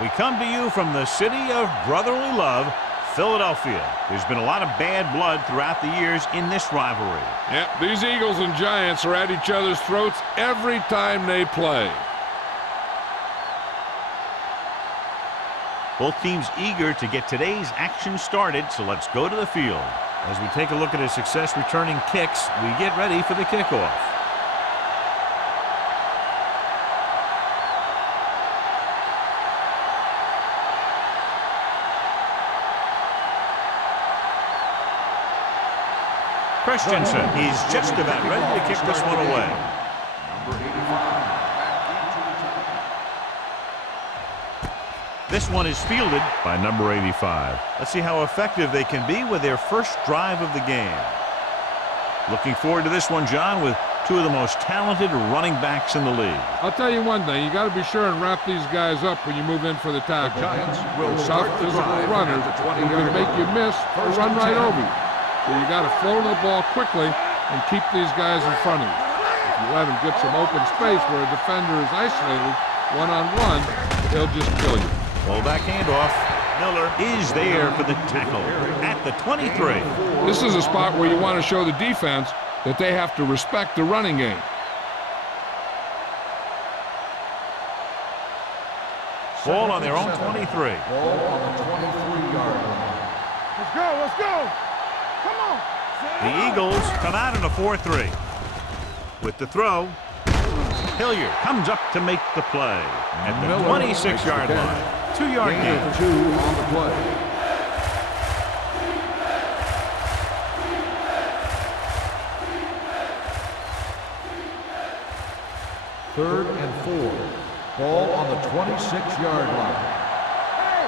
We come to you from the city of brotherly love, Philadelphia. There's been a lot of bad blood throughout the years in this rivalry. Yep, these Eagles and Giants are at each other's throats every time they play. Both teams eager to get today's action started, so let's go to the field. As we take a look at his success returning kicks, we get ready for the kickoff. Christensen, he's just about ready to kick this one away. Number 85. This one is fielded by number 85. Let's see how effective they can be with their first drive of the game. Looking forward to this one, John, with two of the most talented running backs in the league. I'll tell you one thing, you got to be sure and wrap these guys up when you move in for the tackle. The Giants will South start the physical drive runners at the are going to 20-yard make you miss or First run and right 10. over you. So you got to flow the ball quickly and keep these guys in front of you. If you let them get some open space where a defender is isolated one-on-one, they'll just kill you. Fullback handoff. Miller is there for the tackle at the 23. This is a spot where you want to show the defense that they have to respect the running game. Ball on their own 23. Ball on the 23-yard line. Let's go, let's go. Come on. The Eagles come out in a 4-3. With the throw, Hilliard comes up to make the play at the 26-yard line. 2-yard gain. 2 on the play. Third and 4. Ball on the 26-yard line. Hey,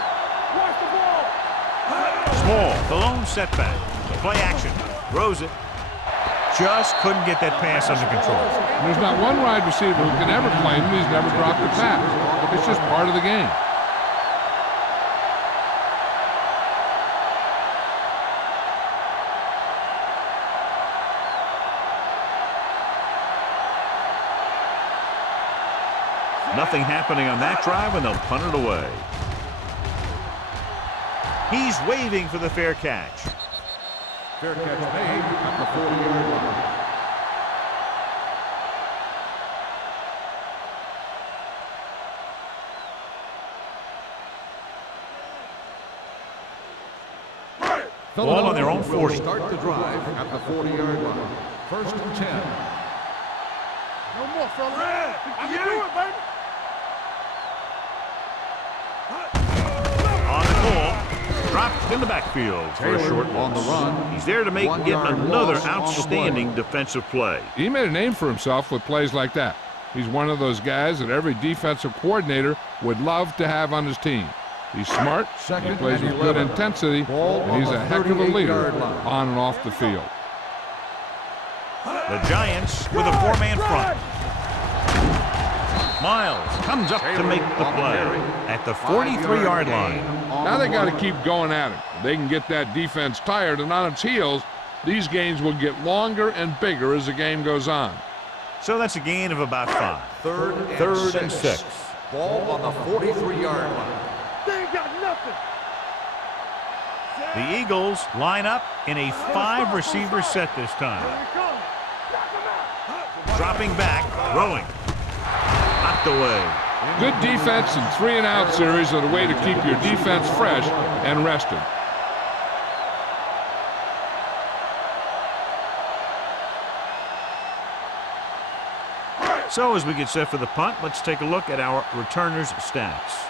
watch the ball. Small, the lone setback. Play action. Throws it. Just couldn't get that pass under control. There's not one wide receiver who can ever claim he's never dropped a pass. It's just part of the game. Nothing happening on that drive, and they'll punt it away. He's waving for the fair catch. Fair catch made at the 40-yard line. Ball on their own 40. Start the drive at the 40-yard line. First and 10. No more, fella. I can do it, baby. On the call, dropped in the backfield for a short on the loss. run. He's there to make 1 yet yard another loss on the outstanding play. defensive play. He made a name for himself with plays like that. He's one of those guys that every defensive coordinator would love to have on his team. He's smart, he plays with good intensity, and he's a heck of a leader on and off the field. The Giants with a 4-man front. Miles comes up to make the play at the 43-yard line. Now they got to keep going at it. If they can get that defense tired and on its heels, these gains will get longer and bigger as the game goes on. So that's a gain of about 5. Third and 6. 6. Ball on the 43-yard line. They ain't got nothing. The Eagles line up in a 5-receiver set this time. Here it comes. Knock him out. Dropping back, throwing. Knocked away. Good defense and 3-and-out series are the way to keep your defense fresh and rested. So as we get set for the punt, let's take a look at our returners' stats.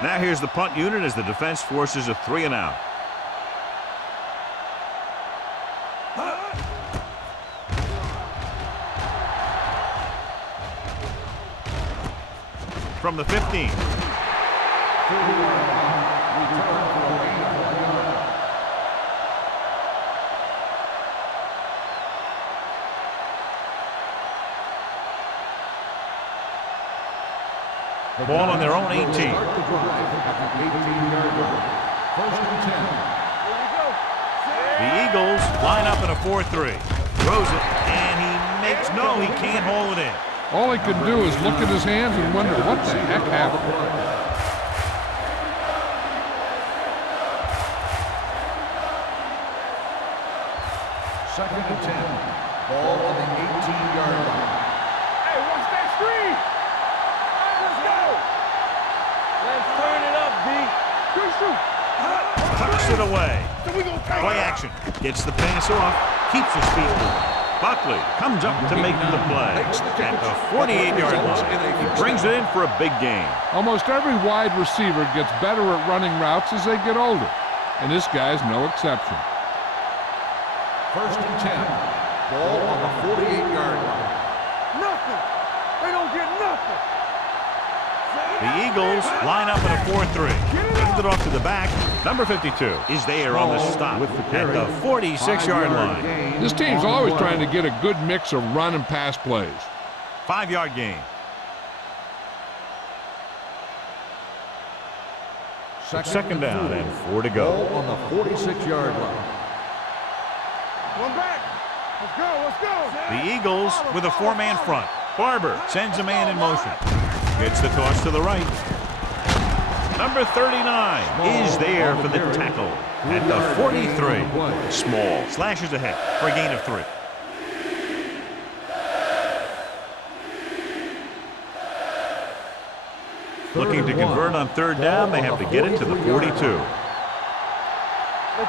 Now here's the punt unit as the defense forces a 3-and-out. From the 15. Ball on their own 18. Start the drive at the 18-yard line. First and 10. The Eagles line up in a 4-3. Throws it, and he makes no, he can't hold it in. All he can do is look at his hands and wonder what the heck happened. Second and 10. Ball on the 18-yard line. Hey, watch that screen. Let's go. Let's turn it up, D. Good shoot. Tucks it away. So we gonna take Play it. action. Gets the pass off. Keeps his feet moving. Buckley comes up to make the play. At the 48-yard line, he brings it in for a big gain. Almost every wide receiver gets better at running routes as they get older, and this guy's no exception. First and 10. Ball on the 48-yard line. Nothing. They don't get nothing. The Eagles line up in a 4-3. Brings it off to the back. Number 52 is there on the stop at the 46-yard line. This team's always trying to get a good mix of run and pass plays. 5-yard gain. Second down and 4 to go. Ball on the 46-yard line. One back. Let's go. Let's go. The Eagles with a 4-man front. Barber sends a man in motion. Gets the toss to the right. Number 39 is there for the tackle at the 43. Small slashes ahead for a gain of 3. Looking to convert on third down. They have to get it to the 42. Let's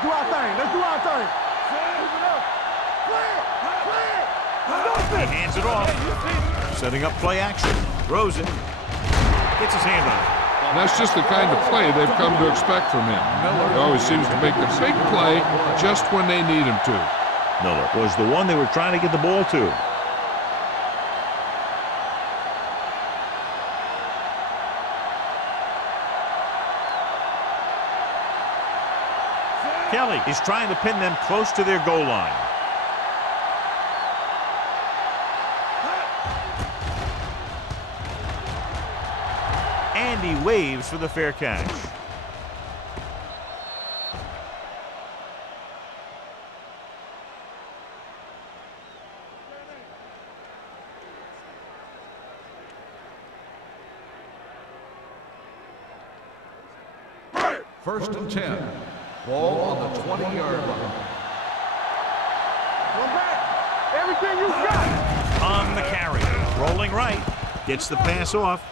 do our thing. Let's do our thing. Move it up. Play it. He hands it off. Setting up play action. Throws it. Gets his hand on it. That's just the kind of play they've come to expect from him. He always seems to make the big play just when they need him to. Miller was the one they were trying to get the ball to. Kelly is trying to pin them close to their goal line. And he waves for the fair catch. First and 10. Ball on the 20-yard line. One back. Everything you got. On the carry. Rolling right. Gets the pass off.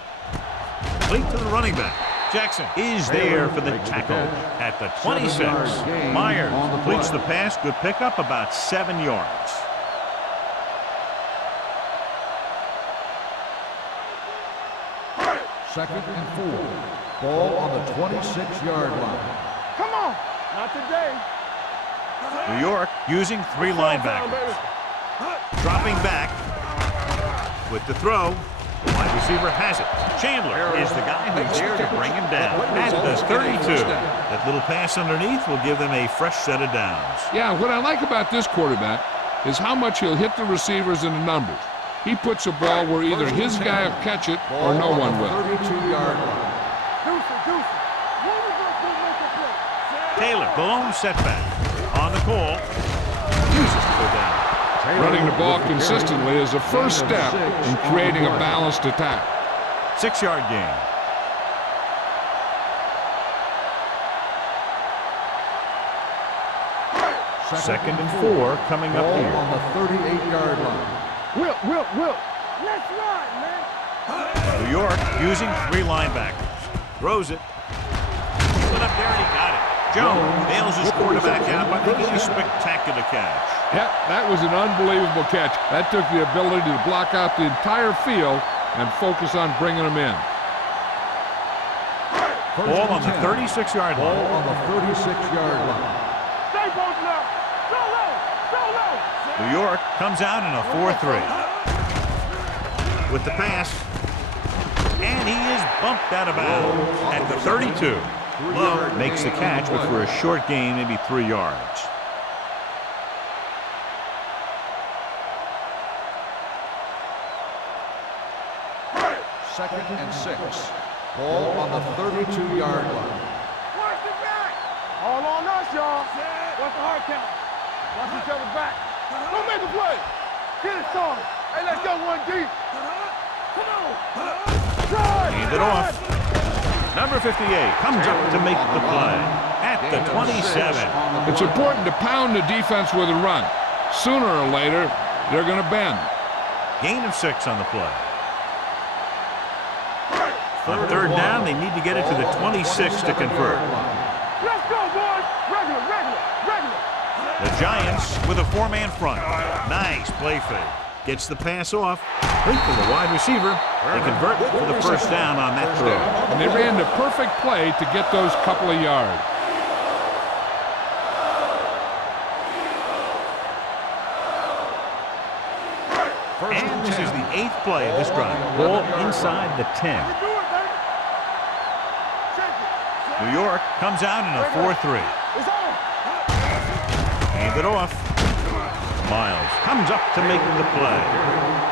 Complete to the running back. Jackson is there for the tackle at the 26. Myers completes the pass. Good pickup, about 7 yards. Second and 4. Ball on the 26-yard line. Come on. Not today. New York using 3 linebackers. Dropping back with the throw. The wide receiver has it. Chandler is the guy who's there to bring him down at the 32. That little pass underneath will give them a fresh set of downs. Yeah, what I like about this quarterback is how much he'll hit the receivers in the numbers. He puts a ball where either his guy will catch it or no one will. 32-yard line. Deuce. What was going to make a play? Taylor, the lone setback on the call. Uses to go down. Running the ball consistently is the first step in creating a balanced attack. 6-yard gain. Second and 4 coming up Ball here. on the 38-yard line. Will. Let's ride, man. New York using 3 linebackers. Throws it. Put up there and he got it. Jones nails his quarterback out by making a spectacular catch. Yep, that was an unbelievable catch. That took the ability to block out the entire field and focus on bringing them in. Ball on the 36-yard Ball line. on the 36-yard line. Stay posted up. Go low. New York comes out in a 4-3. With the pass. And he is bumped out of bounds at the 32. Lowe makes the catch, but for a short gain, maybe 3 yards. Second and 6. Ball on the 32-yard line. Watch the back. All on us, y'all. Watch the hard count. Watch each other back. Don't make a play. Get it, son. Hey, let's go 1 deep. Hand it off. Number 58 comes up to make the play at the 27. It's important to pound the defense with a run. Sooner or later, they're going to bend. Gain of 6 on the play. On third down, they need to get it to the 26 to convert. Let's go, boys. Regular. The Giants with a 4-man front. Nice play fake. Gets the pass off. Complete to the wide receiver. They convert for the first down on that throw. And they ran the perfect play to get those couple of yards. And this is the 8th play of this drive. Ball inside the 10. New York comes out in a 4-3. Hand it off. Miles comes up to make the play.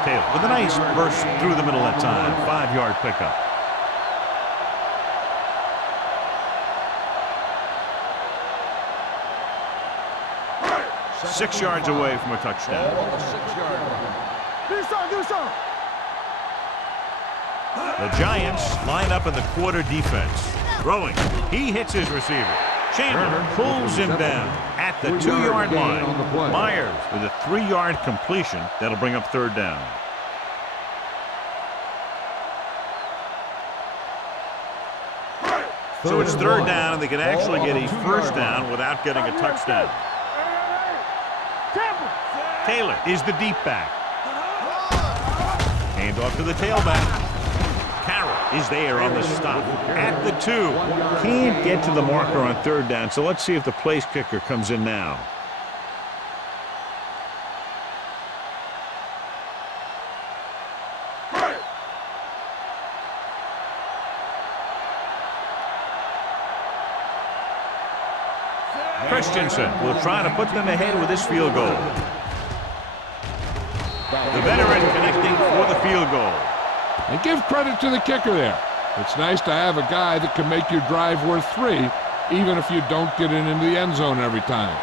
Taylor with a nice burst through the middle that time. 5-yard pickup. Six yards away from a touchdown. The Giants line up in the quarter defense. Throwing. He hits his receiver. Chandler pulls him down at the 2-yard line. Myers with a 3-yard completion. That'll bring up third down. So it's third down, and they can actually get a first down without getting a touchdown. Taylor is the deep back. Hand off to the tailback. Carroll is there on the stop at the 2. Can't get to the marker on third down, so let's see if the place kicker comes in now. Christensen will try to put them ahead with this field goal. The veteran connecting for the field goal. And give credit to the kicker there. It's nice to have a guy that can make your drive worth 3, even if you don't get it into the end zone every time.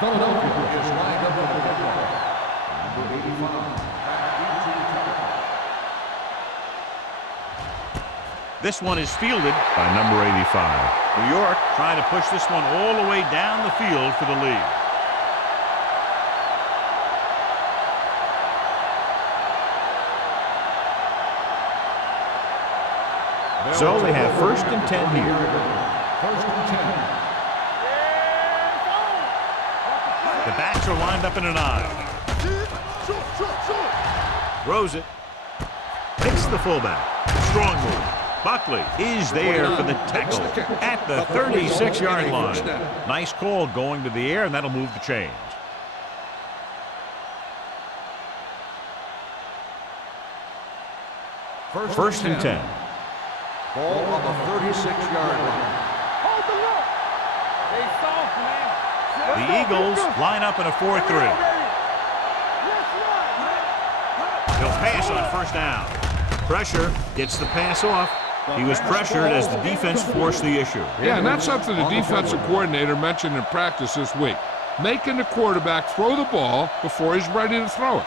Philadelphia is lined up for the football. Number 85. This one is fielded by number 85. New York trying to push this one all the way down the field for the lead. So they have first and 10 here. First and 10. The backs are lined up in an I. Throws it. Hits the fullback. Strong move. Buckley is there for the tackle at the 36-yard line. Nice call going to the air, and that'll move the chains. First and 10. Ball on the 36-yard line. The Eagles line up in a 4-3. He'll pass on first down. Pressure gets the pass off. He was pressured as the defense forced the issue. Yeah, and that's something the defensive coordinator mentioned in practice this week. Making the quarterback throw the ball before he's ready to throw it.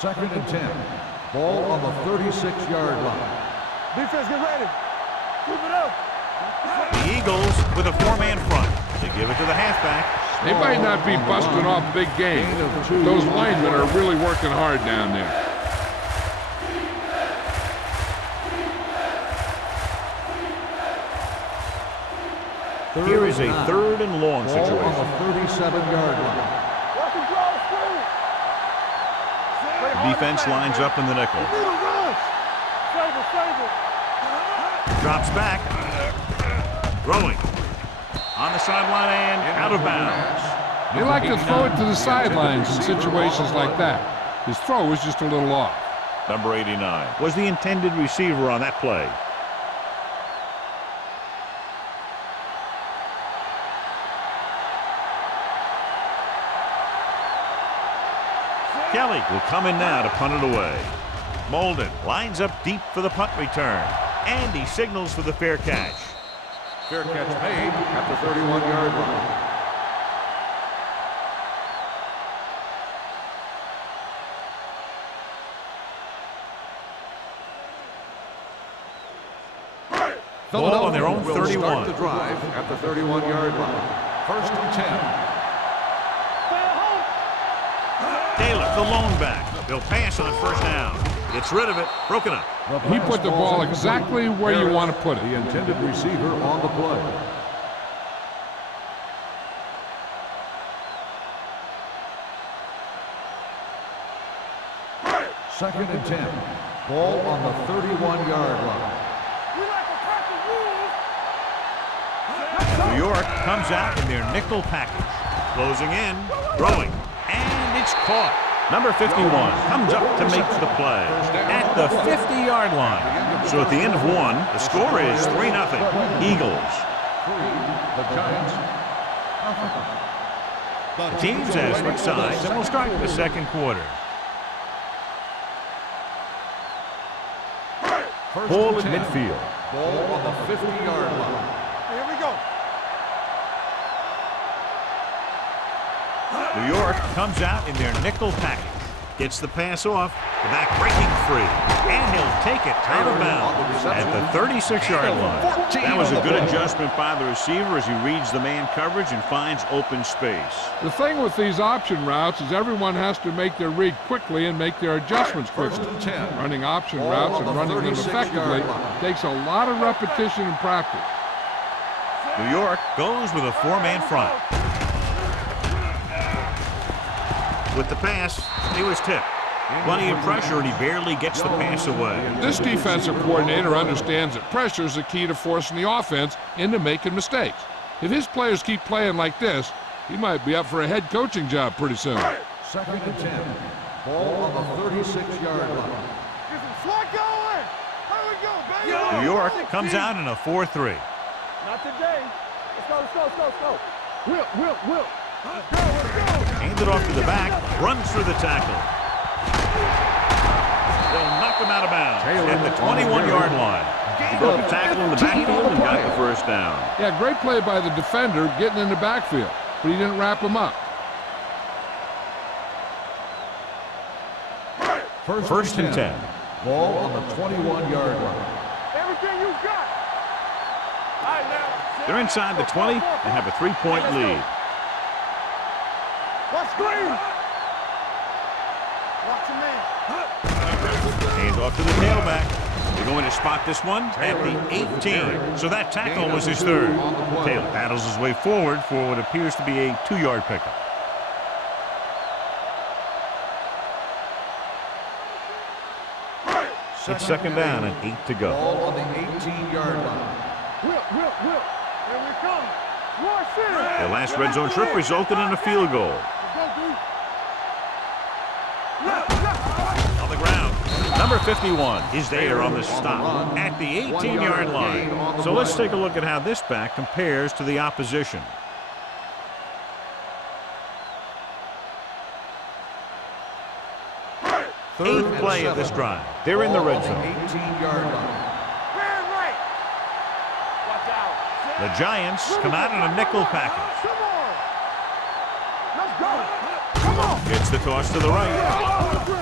Second and 10. Ball on the 36-yard line. Defense, get ready. Keep it up. The Eagles with a 4-man front. They give it to the halfback. They might not be busting off big games. Those linemen are really working hard down there. Here is a third and long situation. Ball on the 37-yard line. The defense lines up in the nickel. Drops back. Throwing. On the sideline and out of bounds. They like to throw it to the sidelines in situations like that. His throw was just a little off. Number 89 was the intended receiver on that play. Kelly will come in now to punt it away. Molden lines up deep for the punt return. And he signals for the fair catch. Fair catch made at the 31-yard line. Ball on their own will 31. Start the drive at the 31-yard line. First and 10. Taylor, the lone back. They'll pass on first down. Gets rid of it. Broken up. He put the ball exactly where you want to put it. The intended receiver on the play. Second and 10. Ball on the 31-yard line. New York comes out in their nickel package. Closing in, throwing, and it's caught. Number 51 comes up to make the play at the 50-yard line. So at the end of one, the score is 3-0. Eagles. The Giants. The teams have switched sides, and we'll start the second quarter. Ball at midfield. Ball on the 50-yard line. Here we go. New York comes out in their nickel package. Gets the pass off. The back breaking free. And he'll take it out of bounds at the 36-yard line. That was a good adjustment by the receiver as he reads the man coverage and finds open space. The thing with these option routes is everyone has to make their read quickly and make their adjustments quickly. Running option routes and running them effectively takes a lot of repetition and practice. New York goes with a four-man front. With the pass, he was tipped. Plenty of pressure, and he barely gets the pass away. This defensive coordinator understands that pressure is the key to forcing the offense into making mistakes. If his players keep playing like this, he might be up for a head coaching job pretty soon. Second and 10. Ball on the 36-yard line. Slot going. Here we go, baby. New York comes out in a 4-3. Not today. Let's go, let's go, let's go, let's go. Will. Let's go, let's go. Handed off to the back, runs through the tackle. They'll knock him out of bounds at the 21-yard line. He broke a tackle in the backfield and got the first down. Yeah, great play by the defender getting in the backfield, but he didn't wrap him up. First and 10. Ball on the 21-yard line. Everything you got. All right, now. They're inside the 20 and have a 3-point lead. Watch screen. Watch your man. Hand off to the tailback. They're going to spot this one at the 18. So that tackle was his third. Taylor battles his way forward for what appears to be a 2-yard pickup. It's second down and 8 to go. Ball on the 18-yard line. Will. Here we come. Watch it. Their last red zone trip resulted in a field goal. On the ground, number 51 is there on the stop at the 18-yard line. So let's take a look at how this back compares to the opposition. Eighth play of this drive. They're in the red zone. 18-yard line. The Giants come out in a nickel package. Come on. Let's go. Come on. Gets the toss to the right.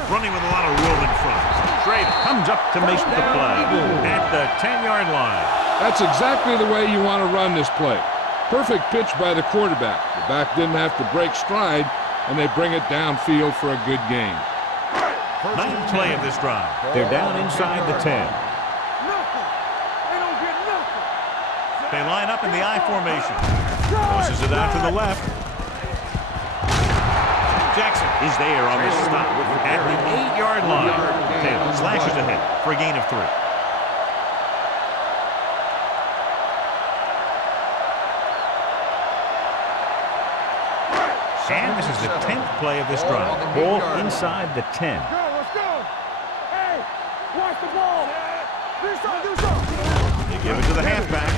Running with a lot of room in front. Schrader comes up to make the play at the 10-yard line. That's exactly the way you want to run this play. Perfect pitch by the quarterback. The back didn't have to break stride, and they bring it downfield for a good gain. Ninth play of this drive. They're down inside the 10. Nothing. They don't get nothing. They line up in the I formation. Tosses it out to the left. Jackson is there on the stop at the 8-yard line. Taylor slashes ahead for a gain of 3. And this is the 10th play of this drive. Ball inside the 10. Let's go. Hey, watch the ball. Do something. They give it to the halfback.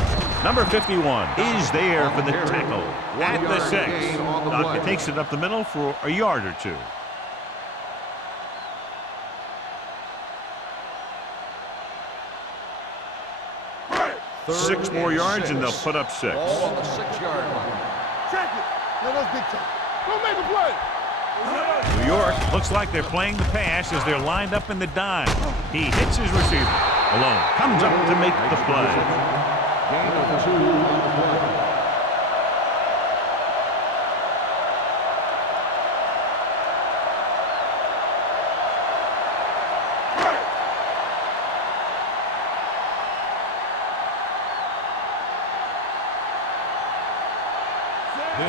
Number 51 is there for the tackle at the 6. Doc takes it up the middle for a yard or 2. 6 more yards and they'll put up 6. Ball on the 6-yard line. Check it. No, that's big time. Go make a play. New York looks like they're playing the pass as they're lined up in the dime. He hits his receiver. Alone comes up to make the play. Gain of 2 on the play.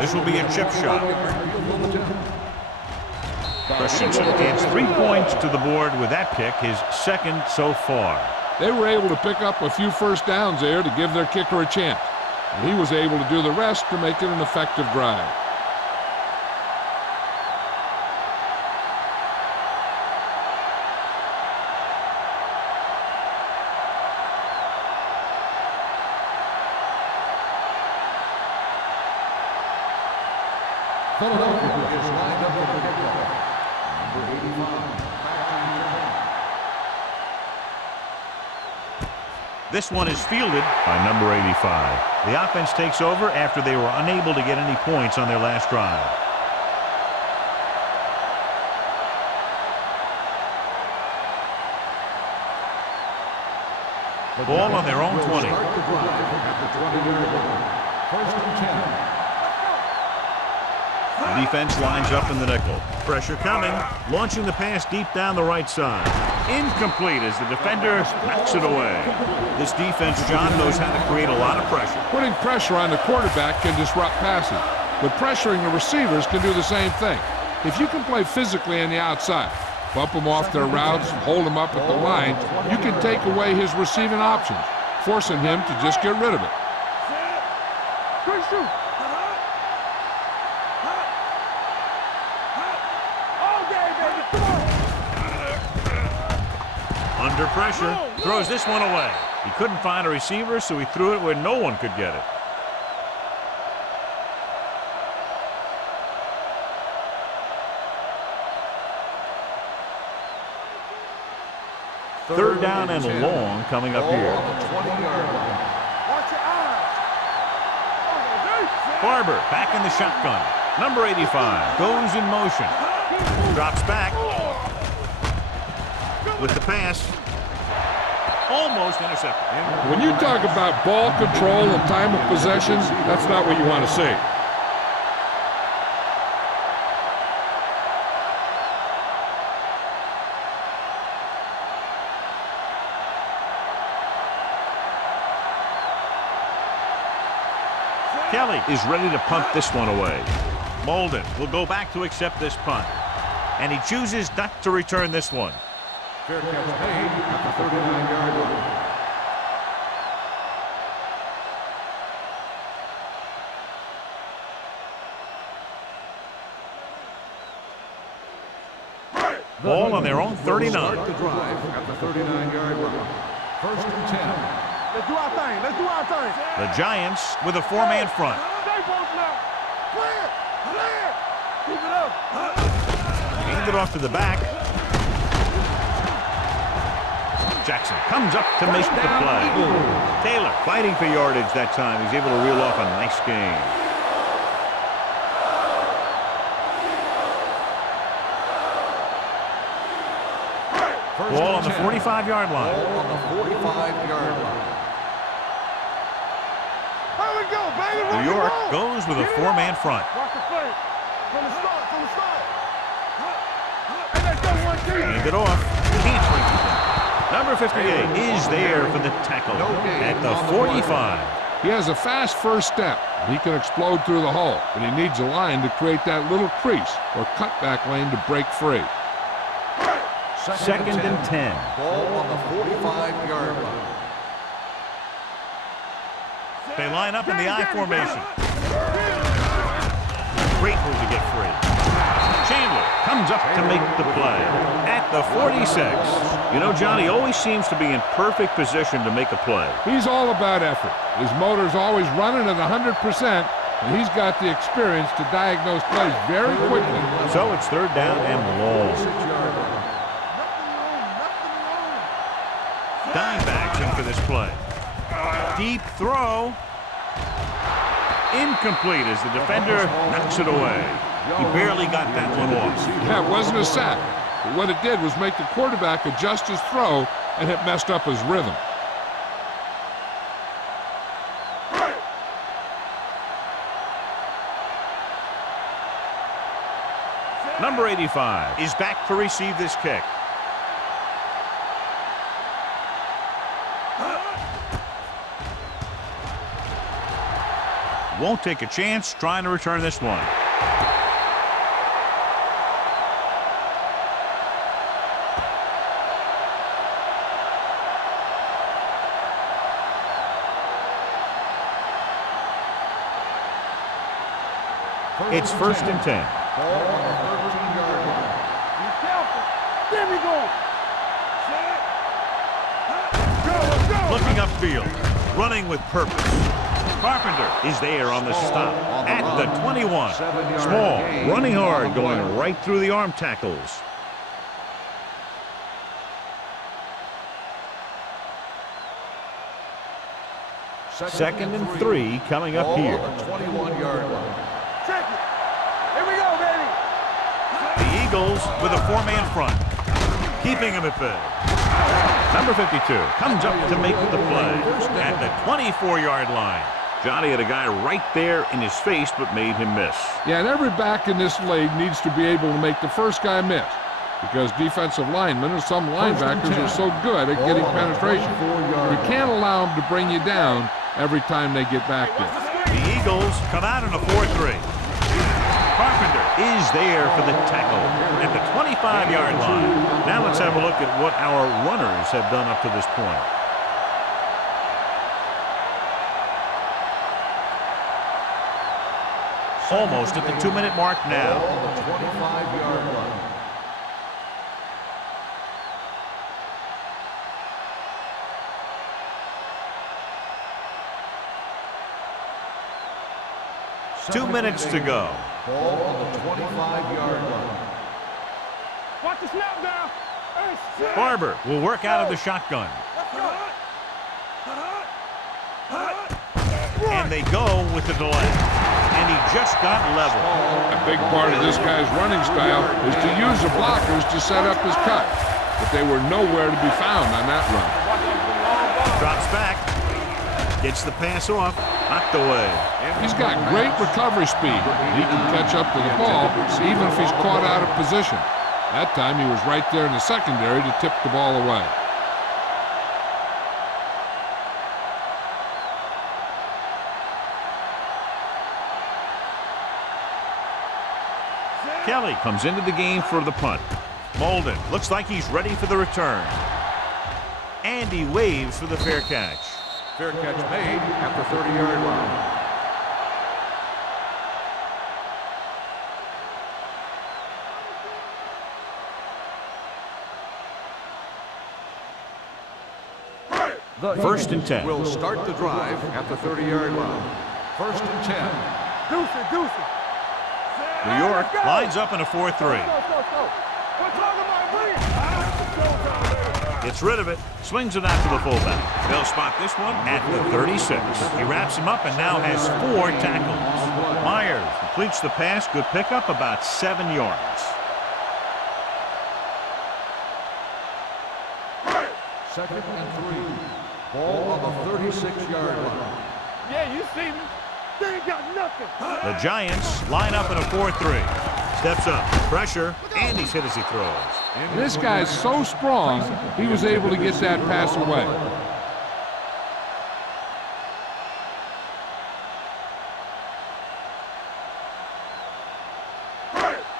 This will be a chip shot. Christensen adds 3 points to the board with that kick, his 2nd so far. They were able to pick up a few first downs there to give their kicker a chance. And he was able to do the rest to make it an effective drive. Philadelphia is lined up for the kickoff. Number 85. This one is fielded by number 85. The offense takes over after they were unable to get any points on their last drive. Ball on their own 20. Start the drive at the 20-yard line. 1st and 10. The defense lines up in the nickel. Pressure coming. Launching the pass deep down the right side. Incomplete as the defender knocks it away. This defense, John, knows how to create a lot of pressure. Putting pressure on the quarterback can disrupt passes, but pressuring the receivers can do the same thing. If you can play physically on the outside, bump them off their routes, hold them up at the line, you can take away his receiving options, forcing him to just get rid of it. Under pressure, throws this one away. He couldn't find a receiver, so he threw it where no one could get it. Third down and long coming up here. On the 20-yard line. Watch your eyes. Barber back in the shotgun. Number 85 goes in motion. Drops back. With the pass. Almost intercepted. When you talk about ball control and time of possession, that's not what you want to see. Kelly is ready to punt this one away. Molden will go back to accept this punt. And he chooses not to return this one. Fair catch made at the 39-yard line. Ball on their own 39. Start the drive at the 39-yard line. 1st and 10. Let's do our thing. Let's do our thing. The Giants with a 4-man front. Stay post now. Clear. Clear. Keep it up. Hand it off to the back. Jackson comes up to make the play. Taylor fighting for yardage that time. He's able to reel off a nice gain. Ball on the 45-yard line. Ball on the 45-yard line. Here we go, baby. New York goes with a 4-man front. Watch the play. From the start. From the start. And let's go 1-2. Hand it off. Can't reach it. Number 58 is there for the tackle at the 45. He has a fast first step. He can explode through the hole, but he needs a line to create that little crease or cutback lane to break free. Second and 10. Ball on the 45-yard line. They line up in the I formation. Great move to get free. Chandler comes up to make the play at the 46. You know, John, he always seems to be in perfect position to make a play. He's all about effort. His motor's always running at 100%, and he's got the experience to diagnose plays very quickly. So it's third down and long. Dime backs in for this play. Deep throw. Incomplete as the defender knocks it away. He barely got that one off. Yeah, it wasn't a sack. But what it did was make the quarterback adjust his throw, and it messed up his rhythm. Number 85 is back to receive this kick. Won't take a chance trying to return this one. It's 1st and 10. Ball on the 13-yard line. Be careful. There we go. Set. Go. Looking upfield, running with purpose. Carpenter is there on the stop at the 21. Small, running hard, going right through the arm tackles. Second and 3 coming up here. 21-yard line. Check it. Here we go, baby. The Eagles with a 4-man front, keeping him at bay. Number 52 comes up to make the play at the 24-yard line. Johnny had a guy right there in his face, but made him miss. Yeah, and every back in this league needs to be able to make the first guy miss, because defensive linemen or some linebackers are so good at getting penetration. You can't allow them to bring you down every time they get back there. The Eagles come out in a 4-3. Carpenter is there for the tackle at the 25-yard line. Now let's have a look at what our runners have done up to this point. Almost at the 2-minute mark now. Ball on the 25-yard line. Two minutes to go. Ball on the 25-yard line. Watch the snap now. Hey, set. Barber will work out of the shotgun. Let's go. And they go with the delay. And he just got level. A big part of this guy's running style is to use the blockers to set up his cut, but they were nowhere to be found on that run. Drops back. Gets the pass off. Knocked away. He's got great recovery speed. He can catch up to the ball even if he's caught out of position. That time he was right there in the secondary to tip the ball away. Kelly comes into the game for the punt. Molden looks like he's ready for the return. And he waves for the fair catch. Fair catch made at the 30-yard line. The 1st and 10. will start the drive at the 30-yard line. 1st and 10. Deuce it, deuce it. New York lines up in a 4-3. Go. We're talking about bring it. Gets rid of it. Swings it out to the fullback. They'll spot this one at the 36. He wraps him up and now has 4 tackles. Myers completes the pass. Good pickup, about 7 yards. 2nd and 3. Ball on the 36-yard line. Yeah, you see me. They ain't got nothing. The Giants line up in a 4-3. Steps up, pressure, and he's hit as he throws. And this guy's so strong, he was able to get that pass away.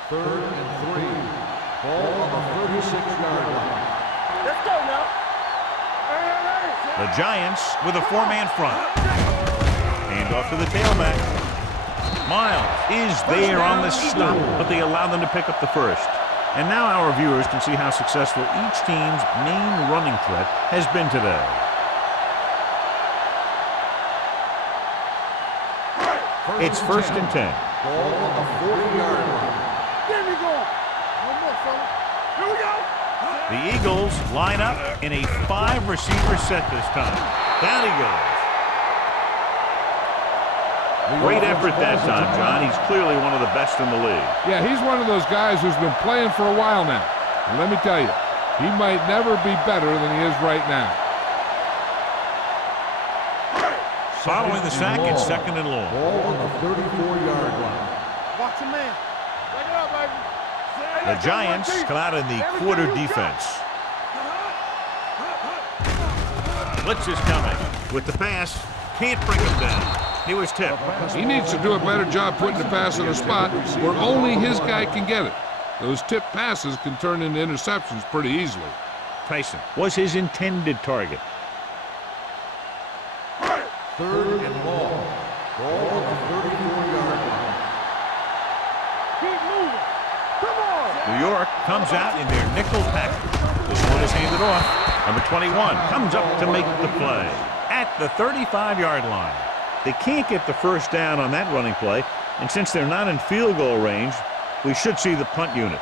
Third and 3. Ball on the 36-yard line. Let's go now. Hey. The Giants with a 4-man front. Hand off to the tailback. Miles is there on the stop, but they allow them to pick up the first. And now our viewers can see how successful each team's main running threat has been today. It's 1st and 10. Ball on the 40-yard line. There we go. One more, fella. Here we go. The Eagles line up in a 5-receiver set this time. Down he goes. Great effort that time, John. He's clearly one of the best in the league. Yeah, he's one of those guys who's been playing for a while now. And let me tell you, he might never be better than he is right now. Following the sack, it's second and long. Ball on the 34-yard line. Watch a man. Break it up, baby. The Giants come out in the quarter defense. Blitz is coming. With the pass, can't bring him down. He was tipped. He needs to do a better job putting the pass in a spot where only his guy can get it. Those tipped passes can turn into interceptions pretty easily. Tyson was his intended target. Third and long. Ball on the 34-yard line. Keep moving. Come on. New York comes out in their nickel package. This one is handed off. Number 21 comes up to make the play at the 35-yard line. They can't get the first down on that running play, and since they're not in field goal range, we should see the punt unit.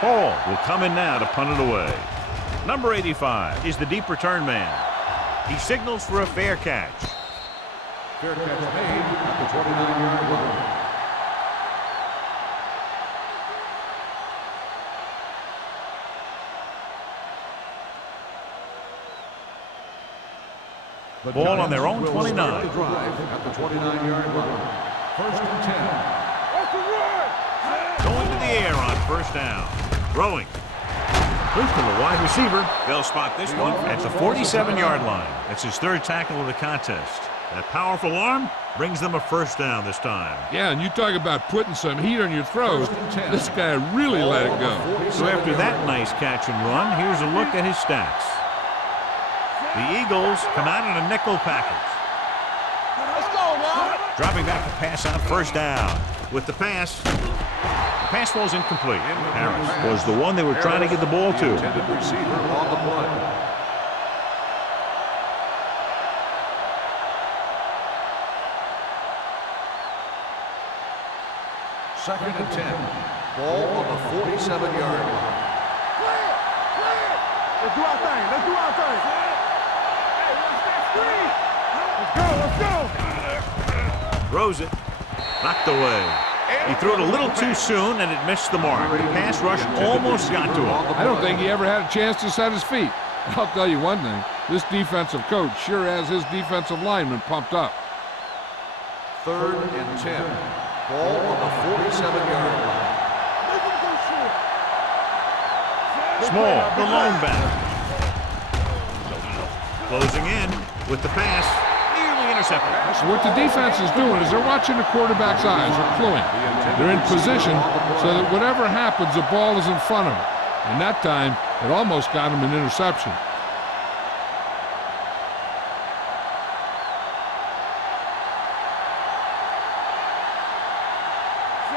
Hall will come in now to punt it away. Number 85 is the deep return man. He signals for a fair catch. Fair catch made at the 29-yard line. Ball on their own 29. The drive at the 29-yard line. First and 10. What's the run? Going to the air on first down. Throwing. Loose to the wide receiver. They'll spot this one at the 47-yard line. That's his third tackle of the contest. That powerful arm brings them a first down this time. Yeah, and you talk about putting some heat on your throws. This guy really let it go. So after that nice catch and run, here's a look at his stats. The Eagles come out in a nickel package. Let's go now. Dropping back to pass out first down. With the pass falls incomplete. Harris was the one they were trying to get the ball to. Intended receiver on the play. Second and 10. Ball on the 47-yard line. Play it. Play it. Let's do our thing. Let's do our thing. Hey, what's that screen? Let's go. Let's go. Throws it. Knocked away. He threw it a little too soon, and it missed the mark. The pass rush almost got to him. I don't think he ever had a chance to set his feet. I'll tell you one thing. This defensive coach sure has his defensive lineman pumped up. Third and 10. Ball on the 47-yard line. Small, the lone back. Closing in with the pass. Nearly intercepted. So what the defense is doing is they're watching the quarterback's eyes. They're cluing. They're in position so that whatever happens, the ball is in front of them. And that time, it almost got him an interception.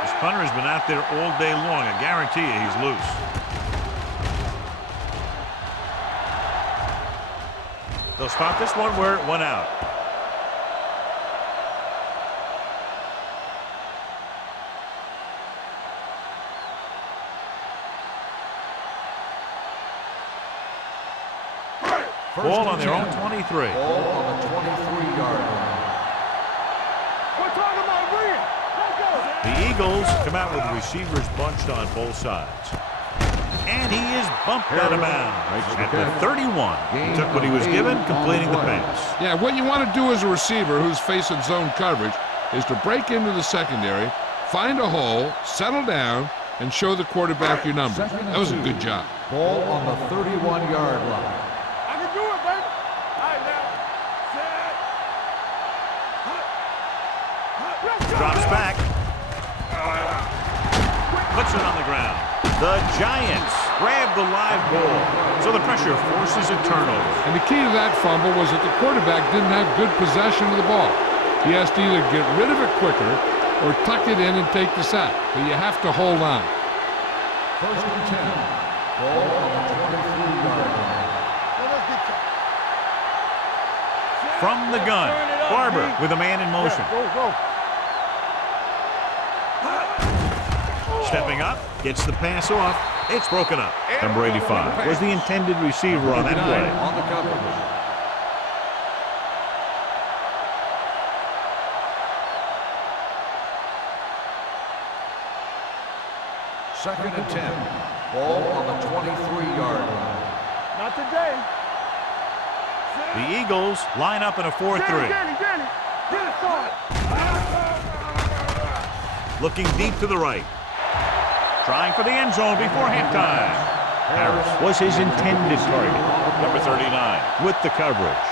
This punter has been out there all day long. I guarantee you he's loose. They'll spot this one where it went out. Ball on their own 23. Ball on the 23-yard line. We're talking about Green. Let's go. The Eagles come out with receivers bunched on both sides. And he is bumped out of bounds at the 31. He took what he was given, completing the pass. Yeah, what you want to do as a receiver who's facing zone coverage is to break into the secondary, find a hole, settle down, and show the quarterback your number. That was a good job. Ball on the 31-yard line. I can do it, baby. All right, now. Set. Let's go. Drops back. Puts it on the ground. The Giants grab the live ball, so the pressure forces a turnover. And the key to that fumble was that the quarterback didn't have good possession of the ball. He has to either get rid of it quicker or tuck it in and take the sack. But you have to hold on. First and 10. Ball on the 23-yard line. From the gun, Barber with a man in motion. Go, go. Stepping up, gets the pass off. It's broken up. Number 85 was the intended receiver on that play. On the coverage. Second and 10. Ball on the 23-yard line. Not today. The Eagles line up in a 4-3. Get it, son. Looking deep to the right. Trying for the end zone before halftime. Harris was his intended target. Number 39 with the coverage.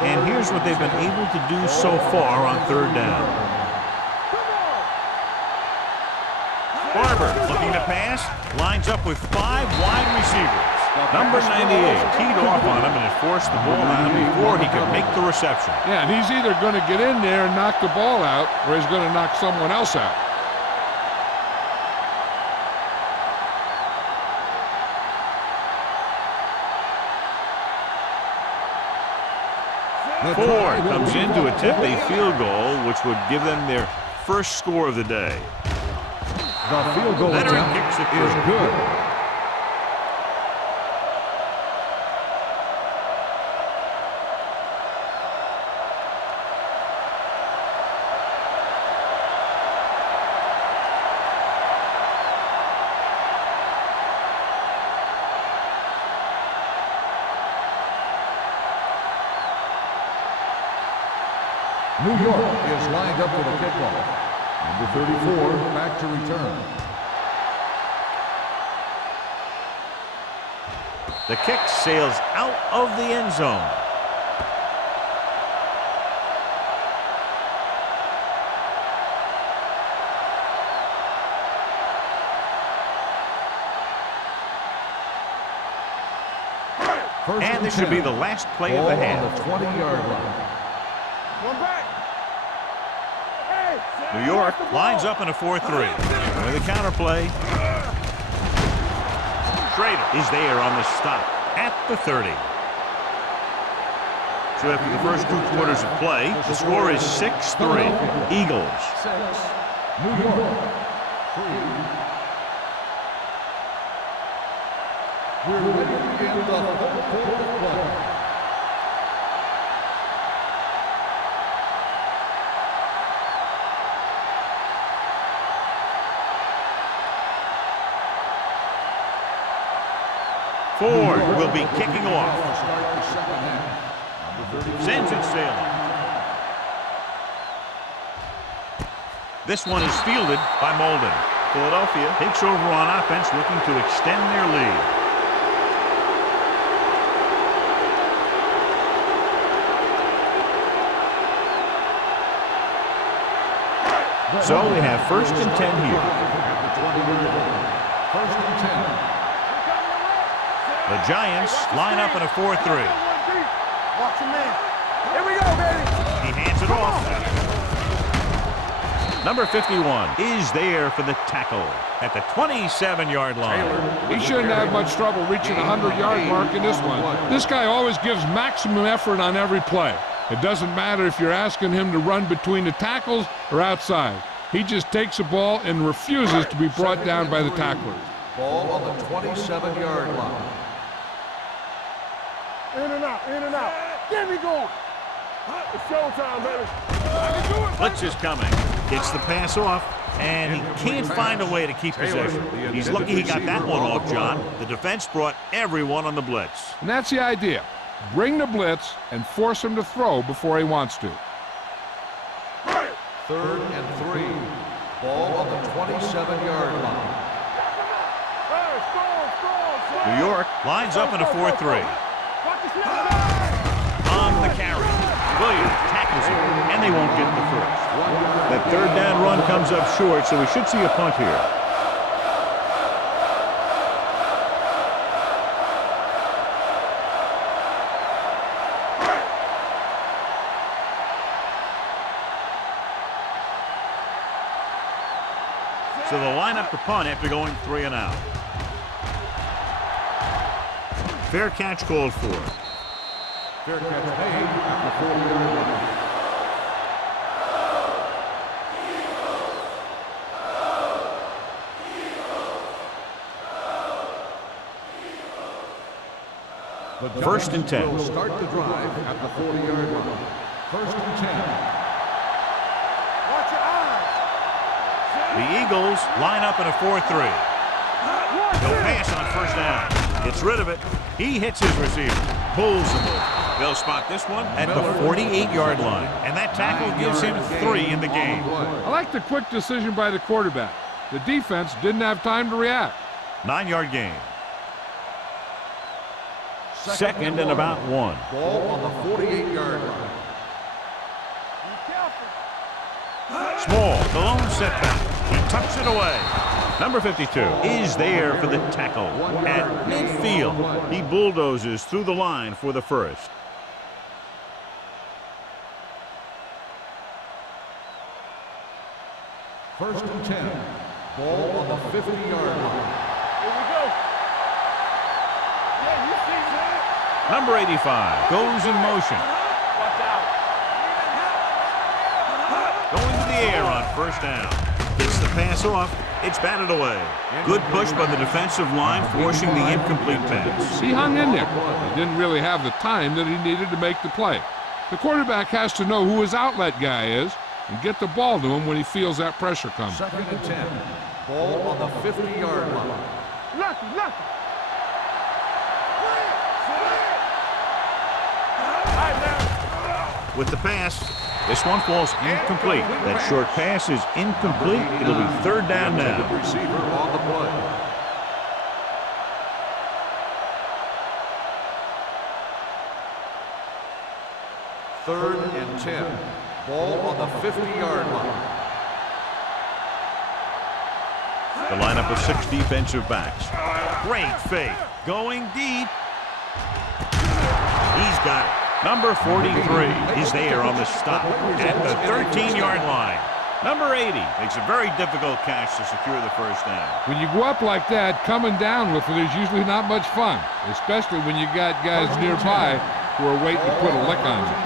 And here's what they've been able to do so far on third down. Barber looking to pass, lines up with 5 wide receivers. Number 98 teed off on him and had forced the ball out before he could make the reception. Yeah, and he's either going to get in there and knock the ball out, or he's going to knock someone else out. Ford comes in to attempt a field goal, which would give them their first score of the day. The field goal attempt kicks it is through. good. New York is lined up for the kickoff. Number 34 back to return. The kick sails out of the end zone. And this should be the last play of the half. On the 20-yard line. One back. New York lines up in a 4-3. With a counterplay. Schrader is there on the stop at the 30. So after the first 2 quarters of play, the score is 6-3. Eagles. 6. New York 3. We're ready to begin the whole quarter of play. Ford will be kicking off. Start the second half. Sends it sailing. This one is fielded by Molden. Philadelphia takes over on offense, looking to extend their lead. So they have first and 10 here. First and 10. The Giants line up in a 4-3. Watch him, man. Here we go, baby. He hands it off. Number 51 is there for the tackle at the 27-yard line. He shouldn't have much trouble reaching the 100-yard mark in this one. This guy always gives maximum effort on every play. It doesn't matter if you're asking him to run between the tackles or outside. He just takes the ball and refuses to be brought down by the tacklers. Ball on the 27-yard line. In and out, in and out. Get me going. It's showtime, baby. I can do it, Blitz is coming. Gets the pass off, and he can't find a way to keep possession. He's lucky he got that one off, John. The defense brought everyone on the blitz. And that's the idea. Bring the blitz and force him to throw before he wants to. Third and 3. Ball on the 27-yard line. New York lines up in a 4-3. On the carry. Williams tackles him, and they won't get the first. That third down run comes up short, so we should see a punt here. So they'll line up the punt after going 3 and out. Fair catch called for. Fair catch made at the 40-yard line. First and 10. Will start the drive at the 40-yard line. First and 10. Watch your eyes. The Eagles line up in a 4-3. No pass on first down. Gets rid of it. He hits his receiver. Pulls the move. They'll spot this one at the 48-yard line. And that tackle gives him 3 in the game. I like the quick decision by the quarterback. The defense didn't have time to react. 9-yard gain. Second and about 1. Ball on the 48-yard line. Small, the lone setback. He tucks it away. Number 52 is there for the tackle at midfield. He bulldozes through the line for the first. First and 10. Ball on the 50-yard line. Here we go. Yeah, you see that? Number 85 goes in motion. Watch out. Going to the air on first down. Gets the pass off. It's batted away. Good push by the defensive line, forcing the incomplete pass. He hung in there. He didn't really have the time that he needed to make the play. The quarterback has to know who his outlet guy is and get the ball to him when he feels that pressure coming. Second and 10. Ball on the 50-yard line. Lucky. With the pass, this one falls incomplete. That short pass is incomplete. It'll be third down now. Receiver on the play. Third and 10. Ball on the 50-yard line. The lineup of 6 defensive backs. Great fake. Going deep. He's got it. Number 43 is there on the stop at the 13-yard line. Number 80 makes a very difficult catch to secure the first down. When you go up like that, coming down with it is usually not much fun, especially when you got guys nearby who are waiting to put a lick on you.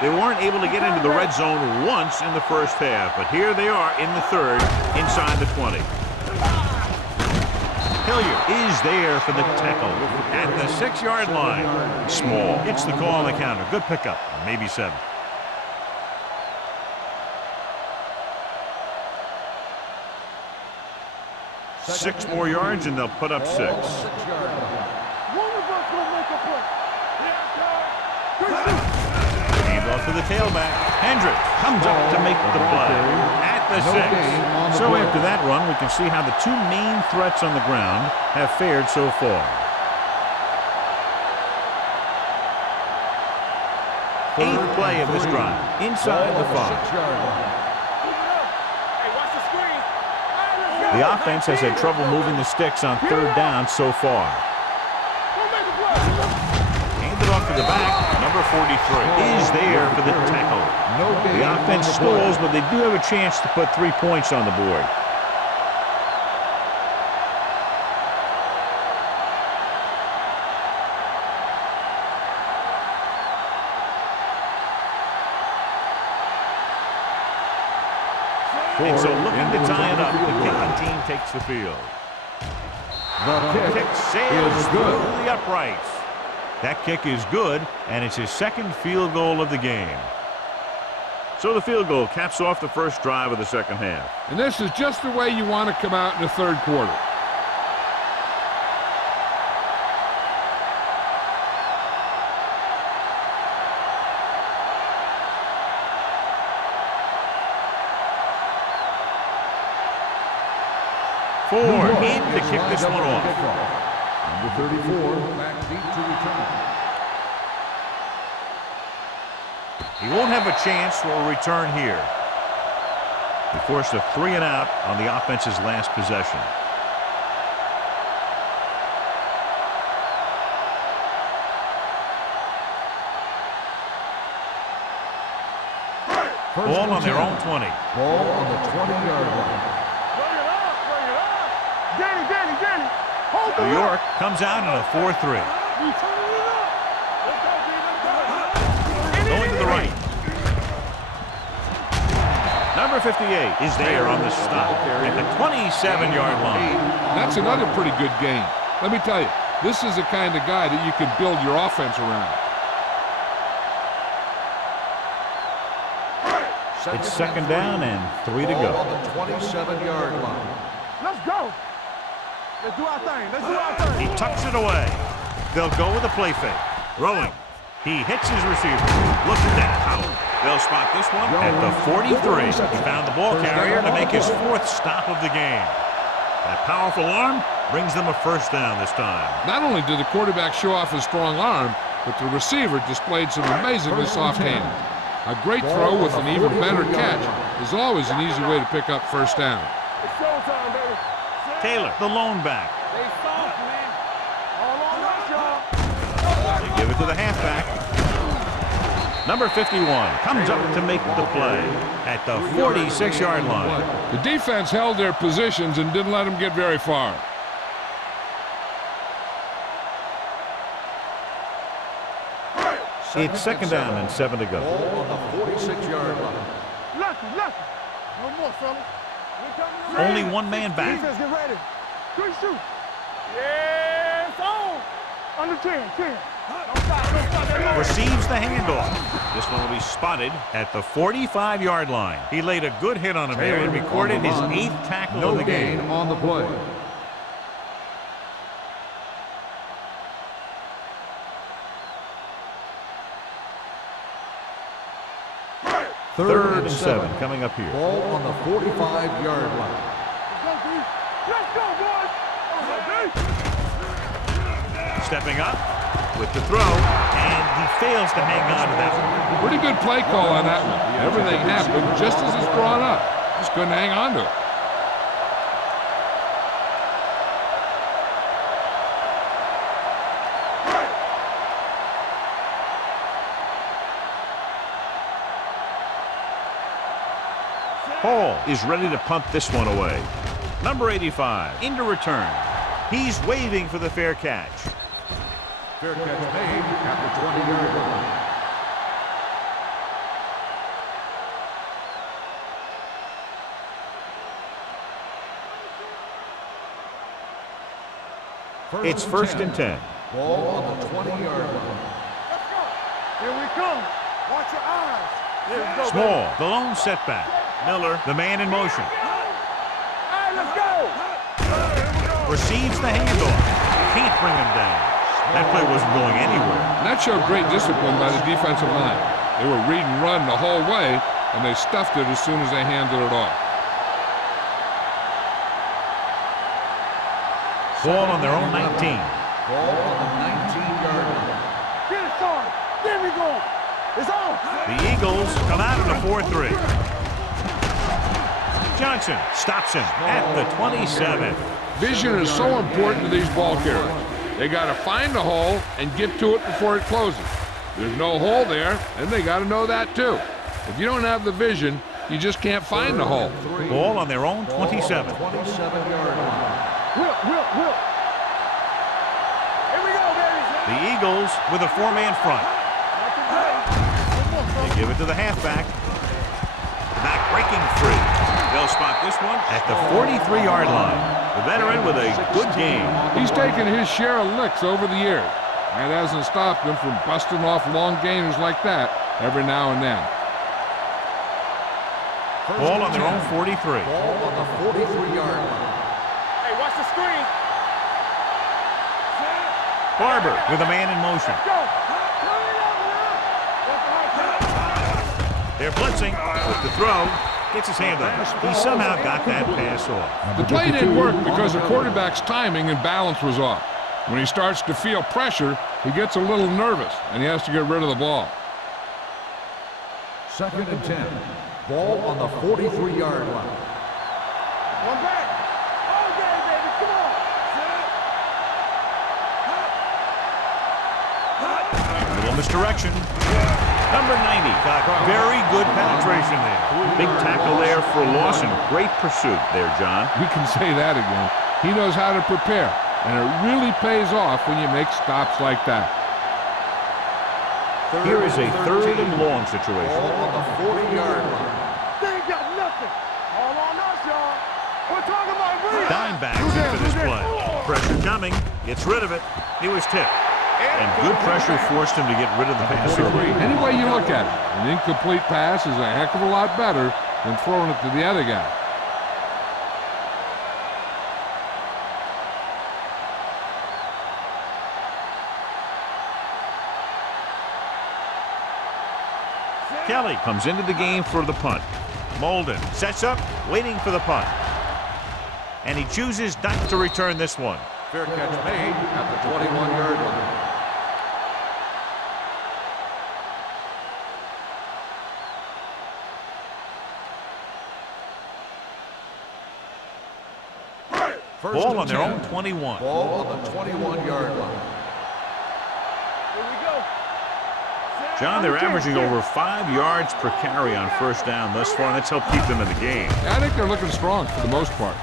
They weren't able to get into the red zone once in the first half, but here they are in the third, inside the 20. Hilliard is there for the tackle at the 6-yard line. Small. It's the call on the counter. Good pickup. Maybe 7. Six more yards and they'll put up 6. Handoff to the tailback. Hendricks comes up to make the play at the 6. So after that run, we can see how the 2 main threats on the ground have fared so far. 8th play of this drive, inside the 5. The offense has had trouble moving the sticks on third down so far. Handed off to the back. Number 43 is there for the tackle. The offense stalls, but they do have a chance to put 3 points on the board. And so looking to tie it up, the kicking team takes the field. The Kick sails through the uprights. That kick is good, and it's his 2nd field goal of the game. So the field goal caps off the first drive of the second half. And this is just the way you want to come out in the third quarter. Ford in to kick this one off. Number 34 back deep to return. He won't have a chance for a return here. He forced a 3 and out on the offense's last possession. Ball on their own 20. Ball on the 20-yard line. New York comes out in a 4-3. Going to the right. Number Number 58 is there on the stop at the 27-yard line. That's another pretty good game. Let me tell you, this is the kind of guy that you can build your offense around. It's second down and 3 to go. On the 27-yard line. Let's go. Let's do our thing. Let's do our thing. He tucks it away. They'll go with a play fake. Throwing. He hits his receiver. Look at that power. They'll spot this one at the 43. He found the ball carrier to make his 4th stop of the game. That powerful arm brings them a first down this time. Not only did the quarterback show off his strong arm, but the receiver displayed some amazingly soft hands. A great throw with an even better catch is always an easy way to pick up first down. It's showtime, baby. Taylor, the lone back. They soft, man. All on us, y'all. They give it to the halfback. Number 51 comes up to make the play at the 46-yard line. The defense held their positions and didn't let them get very far. It's second down and 7 to go. Ball on the 46-yard line. Lucky. No more, fellas. Only one man back. Defense, get ready. Good shoot. Yes, on. Under 10. Don't stop. Receives the handoff. This one will be spotted at the 45-yard line. He laid a good hit on him there and recorded his 8th tackle of the game. No gain on the play. Third and 7 coming up here. Ball on the 45-yard line. Let's go, boys. Stepping up with the throw, and he fails to hang on to that one. Pretty good play call on that one. Everything happened just as it's drawn up. Just couldn't hang on to it. Hall is ready to punt this one away. Number 85 into return. He's waving for the fair catch. Fair catch made at the 20-yard line. It's first and 10. Ball on the 20-yard line. Let's go. Here we come. Watch your eyes. Here we go. Small, the lone setback. Miller, the man in motion. All right, let's go. Receives the handoff. Can't bring him down. That play wasn't going anywhere. And that showed great discipline by the defensive line. They were read and run the whole way, and they stuffed it as soon as they handed it off. Ball on their own 19. Ball on the 19-yard line. Get it, son. There we go. It's on. The Eagles come out in a 4-3. Johnson stops him at the 27. Vision is so important to these ball carriers. They got to find the hole and get to it before it closes. There's no hole there, and they got to know that too. If you don't have the vision, you just can't find the hole. Ball on their own 27. 27-yard line. Whip. Here we go, baby. The Eagles with a 4-man front. They give it to the halfback. Not breaking free. They'll spot this one at the 43-yard line. The veteran with a good game. He's taken his share of licks over the years. That hasn't stopped him from busting off long gainers like that every now and then. Ball on their own 43. Ball on the 43-yard line. Hey, watch the screen. Barber with a man in motion. Go. They're blitzing with the throw. Gets his hand on it. He somehow got that pass off. The play didn't work because the quarterback's timing and balance was off. When he starts to feel pressure, he gets a little nervous, and he has to get rid of the ball. Second and 10. Ball on the 43-yard line. One back. All game, baby. Come on. Little misdirection. Number 90 got very good penetration there. Big tackle there for loss and great pursuit there, John. We can say that again. He knows how to prepare, and it really pays off when you make stops like that. Here is a third and long situation. Ball on the 40-yard line. They ain't got nothing. Pressure coming. Gets rid of it. He was tipped. And good pressure forced him to get rid of the pass early. Any way you look at it, an incomplete pass is a heck of a lot better than throwing it to the other guy. Kelly comes into the game for the punt. Molden sets up, waiting for the punt. And he chooses not to return this one. Fair catch made at the 21-yard line. Ball on their own 21. Ball on the 21-yard line. Here we go. John, they're averaging over 5 yards per carry on first down thus far, and that's helped keep them in the game. I think they're looking strong for the most part.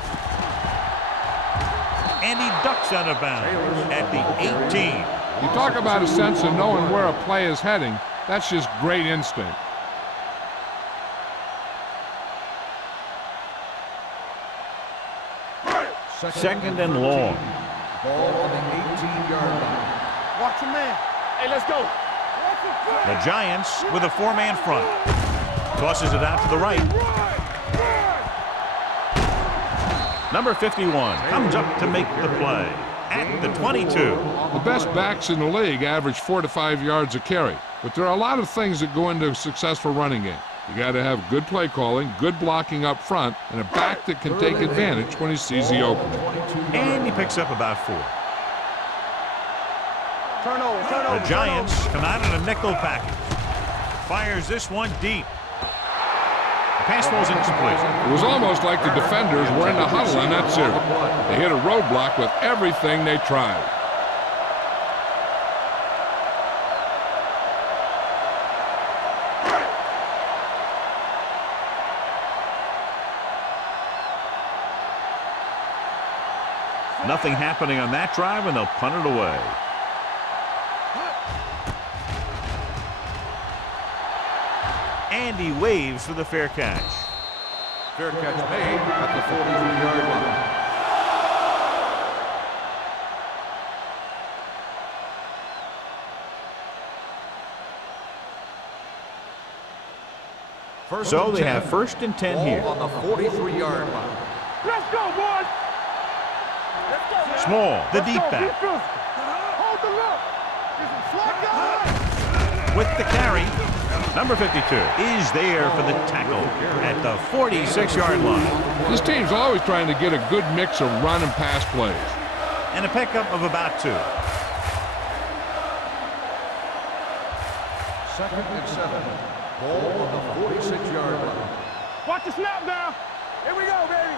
And he ducks out of bounds at the 18. You talk about a sense of knowing where a play is heading. That's just great instinct. Second and long. Ball on the 18-yard line. Watch your man. Hey, let's go. The Giants with a four-man front. Tosses it out to the right. Number 51 comes up to make the play at the 22. The best backs in the league average 4 to 5 yards a carry, but there are a lot of things that go into a successful running game. You got to have good play calling, good blocking up front, and a back that can take advantage when he sees the opening. And he picks up about 4. Turn over. The Giants come out in a nickel package. Fires this one deep. The pass falls incomplete. It was almost like the defenders were in the huddle in that series. They hit a roadblock with everything they tried. Nothing happening on that drive, and they'll punt it away. And he waves for the fair catch. Fair catch made at the 43-yard line. So they have first and 10 here. Ball on the 43-yard line. Let's go, boys. Small, the deep back. Hold the look. Get some slack guys. With the carry, number 52 is there for the tackle at the 46-yard line. This team's always trying to get a good mix of run and pass plays. And a pickup of about 2. Second and 7. Ball on the 46-yard line. Watch the snap now. Here we go, baby.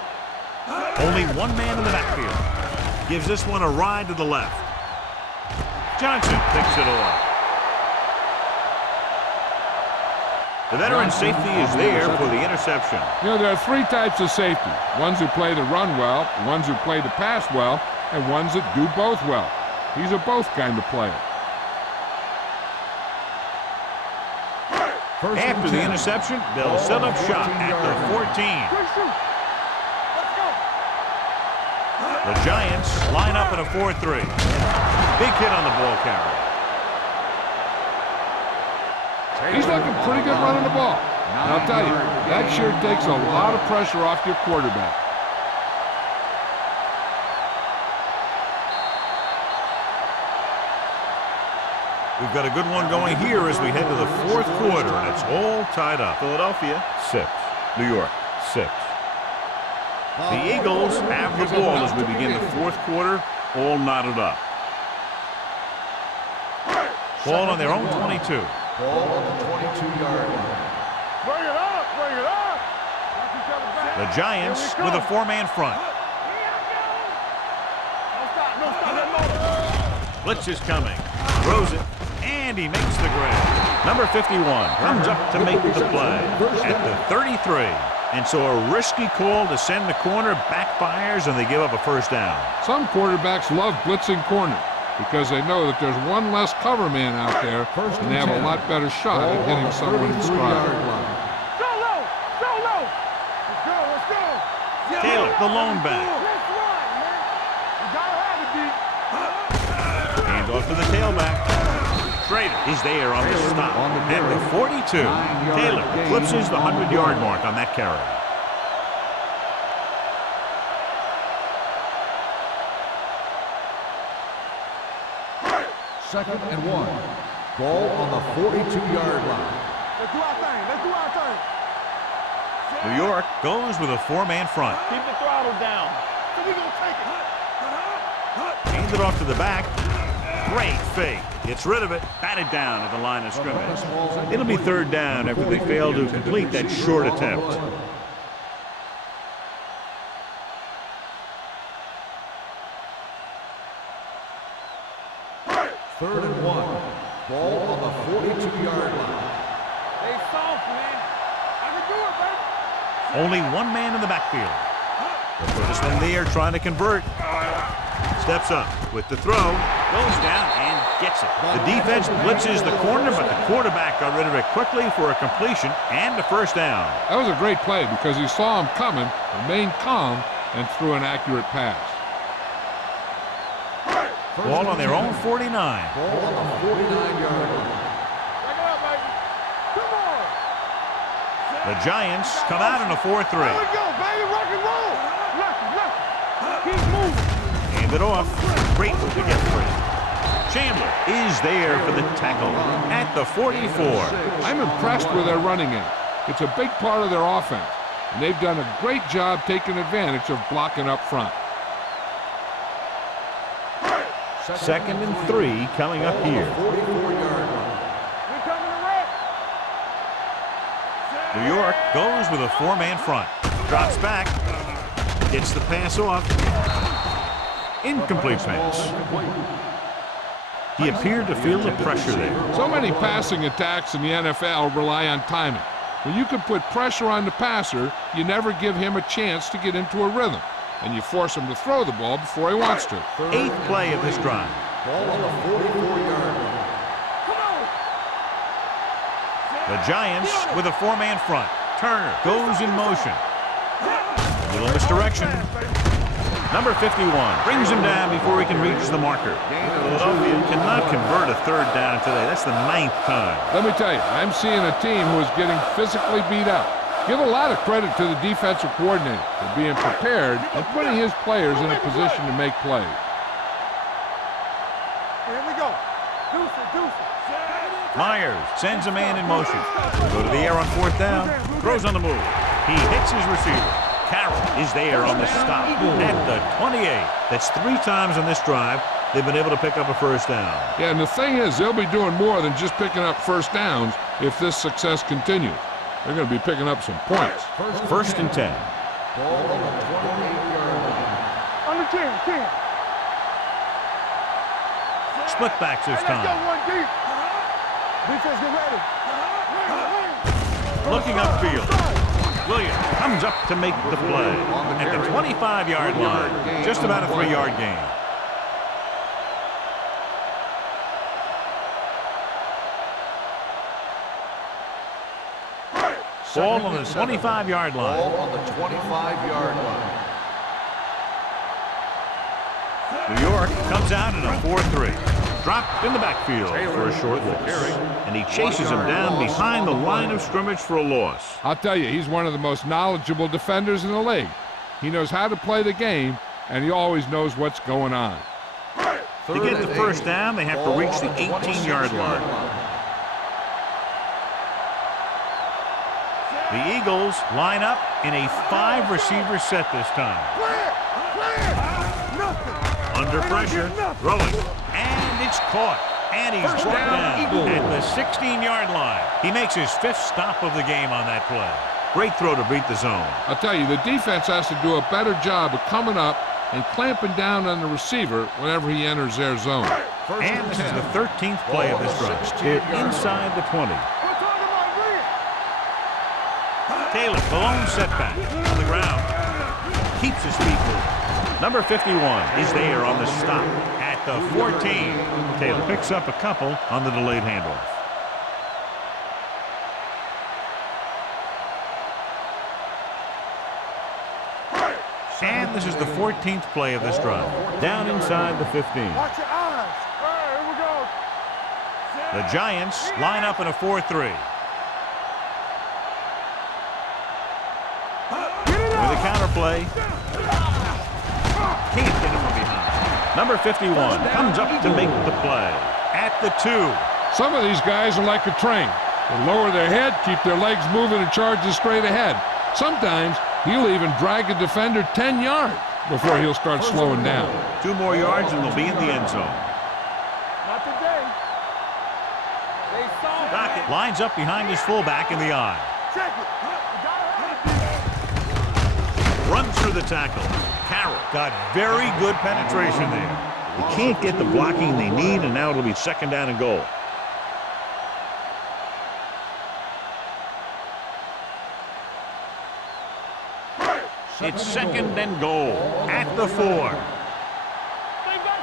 Only one man in the backfield. Gives this one a ride to the left. Johnson picks it off. The veteran safety is there for the interception. You know, there are 3 types of safety. Ones who play the run well, ones who play the pass well, and ones that do both well. He's a both kind of player. After the interception, they'll set up shop at the 14. The Giants line up in a 4-3. Big hit on the ball carrier. He's looking pretty good running the ball. And I'll tell you, that sure takes a lot of pressure off your quarterback. We've got a good one going here as we head to the 4th quarter, and it's all tied up. Philadelphia, 6. New York, 6. The Eagles have the ball as we begin the 4th quarter, all knotted up. Ball on their own 22. Ball on the 22-yard line. Bring it up. The Giants with a 4-man front. Blitz is coming. Throws it. And he makes the grab. Number 51 comes up to make the play at the 33. And so a risky call to send the corner backfires, and they give up a first down. Some quarterbacks love blitzing corners because they know that there's one less cover man out there, and they have a lot better shot at hitting someone in stride. Go low. Let's go. Taylor, the lone back. Let's run, man. You gotta have to the tailback. Schrader is there on the stop. At the 42, Taylor eclipses the 100-yard mark on that carry. Second and 1. Ball on the 42-yard line. Let's do our thing. Let's do our thing. New York goes with a 4-man front. Keep the throttle down. So we gonna take it. Hands it off to the back. Great fake. Gets rid of it. Batted down at the line of scrimmage. It'll be third down after they fail to complete that short attempt. Third and 1. Ball on the 42-yard line. Stay soft, man. I can do it, baby. Only one man in the backfield. They'll put this one there, trying to convert. Steps up with the throw. Goes down and gets it. The defense blitzes the corner, but the quarterback got rid of it quickly for a completion and a first down. That was a great play because he saw him coming, remained calm, and threw an accurate pass. Ball on their own 49. Ball on the 49-yard line. Back it up, baby. Come on. The Giants come out in a 4-3. There we go, baby. Rock and roll. Look. Keep moving. Hand it off. Great move to get free. Chandler is there for the tackle at the 44. I'm impressed with their running game. It's a big part of their offense, and they've done a great job taking advantage of blocking up front. Second and 3 coming up here. We coming to wreck. New York goes with a 4-man front. Drops back. Gets the pass off. Incomplete pass. He appeared to feel the pressure there. So many passing attacks in the NFL rely on timing. When you can put pressure on the passer, you never give him a chance to get into a rhythm, and you force him to throw the ball before he wants to. 8th play of this drive. Ball on the 44-yard line. Come on. The Giants with a 4-man front. Turner goes in motion. Little misdirection. Number 51 brings him down before he can reach the marker. Philadelphia cannot convert a third down today. That's the 9th time. Let me tell you, I'm seeing a team who is getting physically beat up. Give a lot of credit to the defensive coordinator for being prepared and putting his players in a position to make plays. Here we go. Deuce it. Myers sends a man in motion. Go to the air on 4th down. Throws on the move. He hits his receiver. Carroll is there on the stop at the 28. That's 3 times on this drive they've been able to pick up a first down. Yeah, and the thing is, they'll be doing more than just picking up first downs if this success continues. They're going to be picking up some points. First and 10. Ball on the 28-yard line. Under 10. Split backs this Let's go time. one deep. Defense, get ready. Looking upfield. Williams comes up to make the play at the 25-yard line. Just about a 3-yard gain. Ball on the 25-yard line. Ball on the 25-yard line. New York comes out in a 4-3. Dropped in the backfield for a short loss. And he chases him down behind the line of scrimmage for a loss. I'll tell you, he's one of the most knowledgeable defenders in the league. He knows how to play the game, and he always knows what's going on. To get the first down, they have to reach the 18-yard line. The Eagles line up in a 5-receiver set this time. Under pressure, throwing, and it's caught. And he's brought down at the 16-yard line. He makes his 5th stop of the game on that play. Great throw to beat the zone. I'll tell you, the defense has to do a better job of coming up and clamping down on the receiver whenever he enters their zone. And this is the 13th play of this drive. They're inside the 20. Taylor, the lone setback on the ground. Keeps his feet moving. Number 51 is there on the stop at the 14. Taylor picks up a couple on the delayed handoff. And this is the 14th play of this drive. Down inside the 15. Watch your eyes. All right, here we go. The Giants line up in a 4-3. With a counterplay. Can't get him from behind. Number 51 comes up to make the play. At the 2. Some of these guys are like a train. They lower their head, keep their legs moving, and charges straight ahead. Sometimes he'll even drag a defender 10 yards before he'll start slowing down. 2 more yards and they'll be in the end zone. Not today. They saw Dockett lines up behind his fullback in the eye. Check it. Runs through the tackle. Carroll got very good penetration there. They can't get the blocking they need, and now it'll be 2nd down and goal. It's 2nd and goal at the 4. They got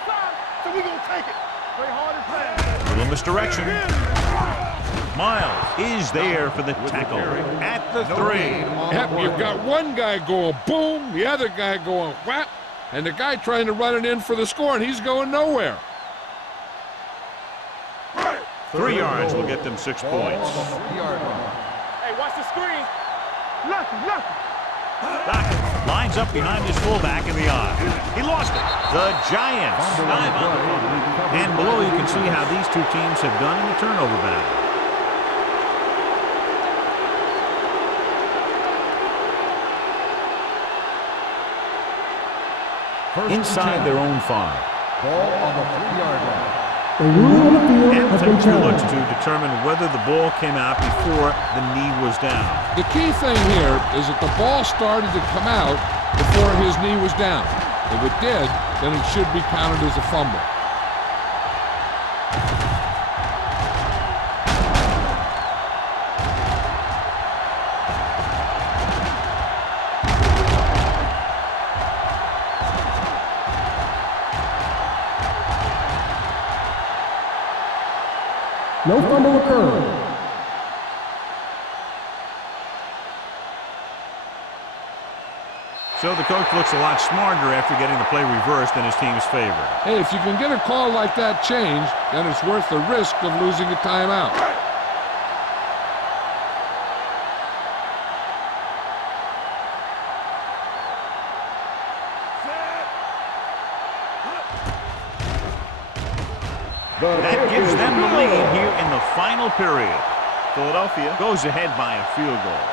time, so we gonna take it. Play hard and fast. Little misdirection. Miles is there for the tackle at the 3. Yep, you've got one guy going boom, the other guy going whap, and the guy trying to run it in for the score, and he's going nowhere. 3 yards will get them 6 points. Hey, watch the screen. Lucky. Dockett lines up behind his fullback in the eye. He lost it. The Giants dive on the ball. And below you can see how these 2 teams have done in the turnover battle. Inside their own 5. Ball on the 3-yard line. The rule on the field has been And looks challenged. to determine whether the ball came out before the knee was down. The key thing here is that the ball started to come out before his knee was down. If it did, then it should be counted as a fumble. No fumble occurred. So the coach looks a lot smarter after getting the play reversed in his team's favor. Hey, if you can get a call like that changed, then it's worth the risk of losing a timeout. That gives them the lead here in the final period. Philadelphia goes ahead by a field goal.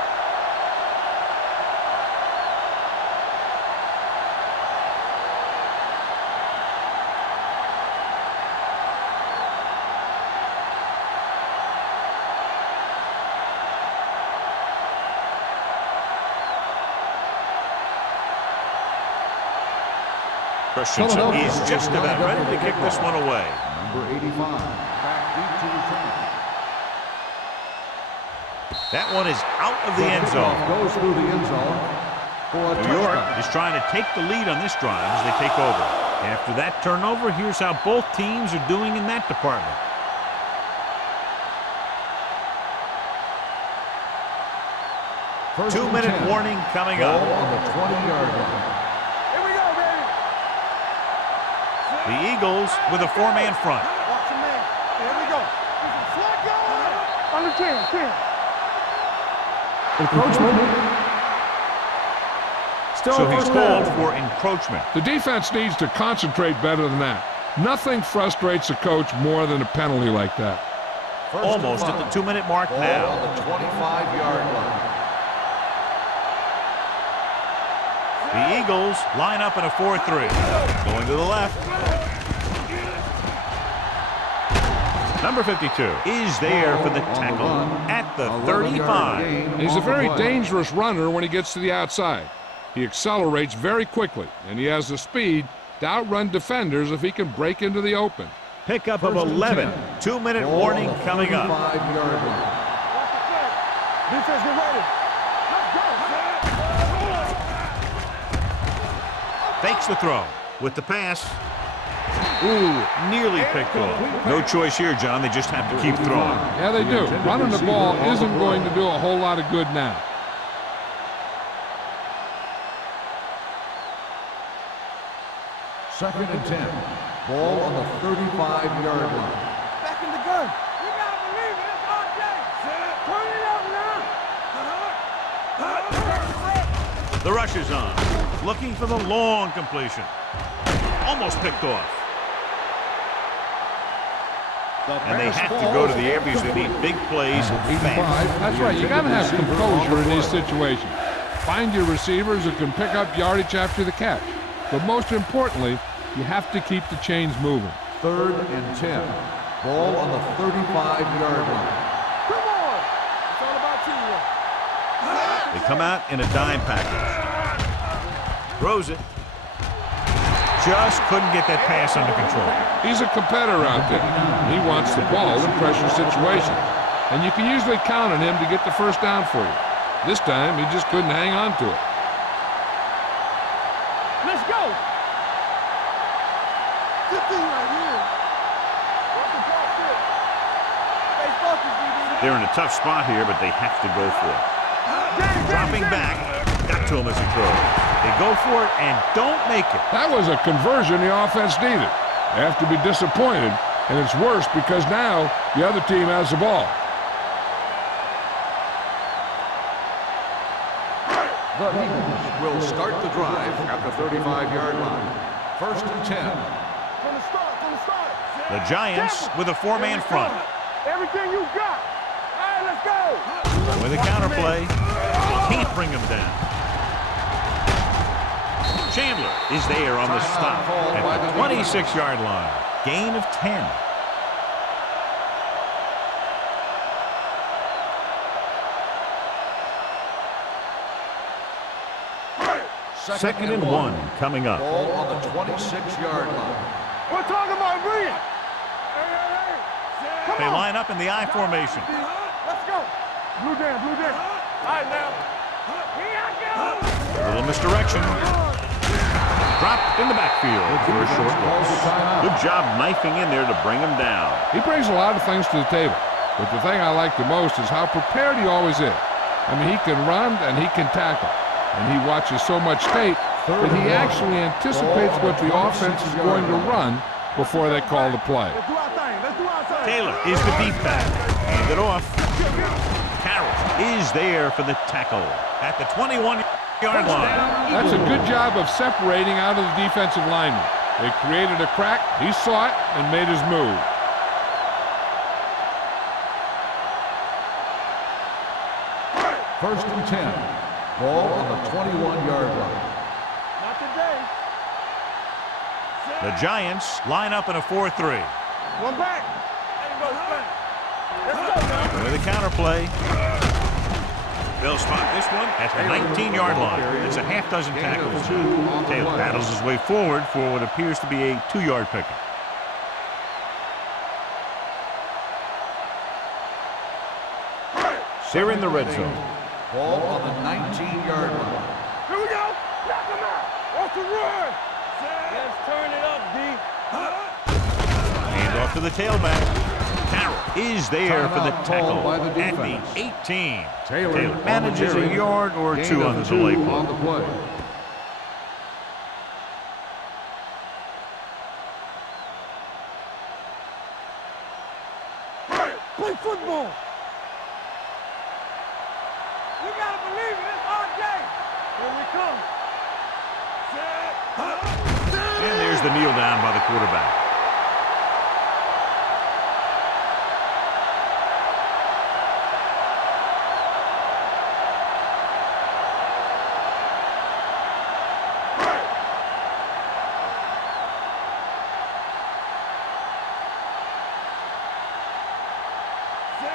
Christensen is just about ready to kick this one away. Number 85, back deep to return. That one is out of the end zone. Goes through the end zone for a New York touchdown. is trying to take the lead on this drive as they take over. After that turnover, here's how both teams are doing in that department. First and 2-minute 10. warning coming Ball up. on the 20-yard line. Here we go, baby. The Eagles with a 4-man front. Watch your man. Here we go. Flag go. Under 10. Encroachment. Still So he's first called down. for encroachment. The defense needs to concentrate better than that. Nothing frustrates a coach more than a penalty like that. First and Almost at the 5. 2-minute mark Ball now. on the 25-yard line. The Eagles line up in a 4-3. Going to the left. Number 52 is there for the tackle at the 35. He's a very dangerous runner when he gets to the outside. He accelerates very quickly, and he has the speed to outrun defenders if he can break into the open. Pickup of 11. 2-minute warning coming up. 5-yard line. Defense, get ready. Fakes the throw with the pass. Ooh, nearly picked off. No choice here, John. They just have to keep throwing. Yeah, they do. Running the ball isn't going to do a whole lot of good now. Second and 10. Ball on the 35-yard line. Back in the gun. We The rush is on. Looking for the long completion. Almost picked off. And they have to go to the air because they need big plays fast. That's right. You got to have composure in these situations. Find your receivers who can pick up yardage after the catch. But most importantly, you have to keep the chains moving. 3rd and 10. Ball on the 35-yard line. Come on! It's all about teamwork. They come out in a dime package. Throws it. Just couldn't get that pass under control. He's a competitor out there. He wants the ball in pressure situations. And you can usually count on him to get the first down for you. This time, he just couldn't hang on to it. Let's go! Good thing right here. Stay focused, DB. They're in a tough spot here, but they have to go for it. Dropping back. Got to him as he throws. They go for it and don't make it. That was a conversion the offense needed. They have to be disappointed, and it's worse because now the other team has the ball. The Eagles will start the drive at the 35-yard line. 1st and 10. From the start. The Giants with a four-man front. Everything you got. All right, let's go. With a counterplay, can't bring him down. Chandler is there on the stop at the 26-yard line. Gain of 10. Second and 1 coming up. Ball on the 26-yard line. We're talking about brilliant. Come They on. line up in the I formation. Let's go. Blue down. All right, now. Here I go. A little misdirection. Dropped in the backfield for a short loss. Good job knifing in there to bring him down. He brings a lot of things to the table, but the thing I like the most is how prepared he always is. I mean, he can run and he can tackle, and he watches so much tape that he actually anticipates what the offense is going to run before they call the play. Let's do our thing. Taylor is the deep back. Hand it off. Carroll is there for the tackle at the 21-yard line. That's a good job of separating out of the defensive lineman. They created a crack, he saw it, and made his move. First and 10. Ball on the 21-yard line. Not today. The Giants line up in a 4-3. One back. There you go, Spank. Let's go now. With a counterplay. They'll spot this one at the 19-yard line. It's a half dozen tackles. Taylor battles his way forward for what appears to be a 2-yard pickup. They're in the red zone. Ball on the 19-yard line. Here we go. Knock him out. Off the run. Let's turn it up, D. Hand off to the tailback. Carroll is there for the Timeout tackle called by the at defense. the 18. Taylor manages a yard or Gain two of on the 2 delay on play. the play. Play football. We gotta believe it. It's our game. Here we come. And there's the kneel down by the quarterback.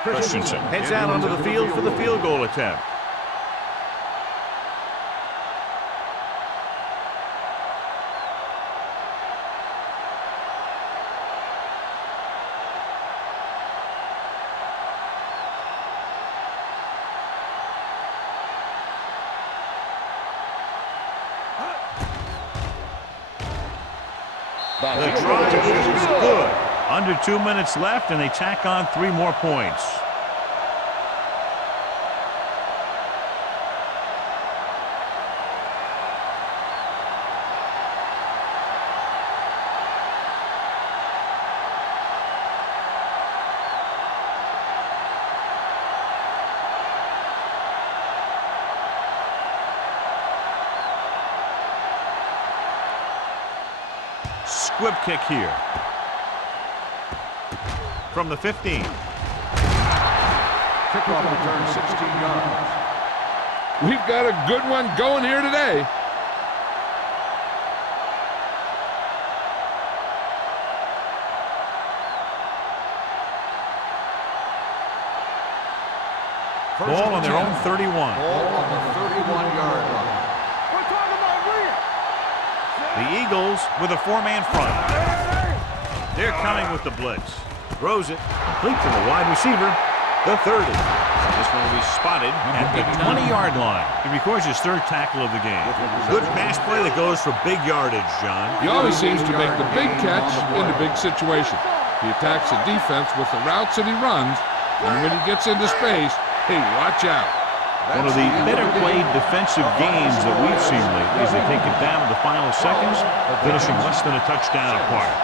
Christensen heads out onto the field for the field goal attempt. The try is good. Under 2 minutes left, and they tack on 3 more points. Squib kick here. From the 15. Kickoff return 16 yards. We've got a good one going here today. Ball on their own 31. Ball on the 31-yard line. We're talking about real. The Eagles with a four-man front. They're coming with the blitz. Throws it. Complete to the wide receiver. The 30. This one will be spotted at the 20-yard line. He records his third tackle of the game. Good pass play that goes for big yardage, John. He always seems to make the big catch in the big situation. He attacks the defense with the routes that he runs, and when he gets into space, hey, watch out. One of the better played defensive games that we've seen lately as they take it down to the final seconds, finishing less than a touchdown apart.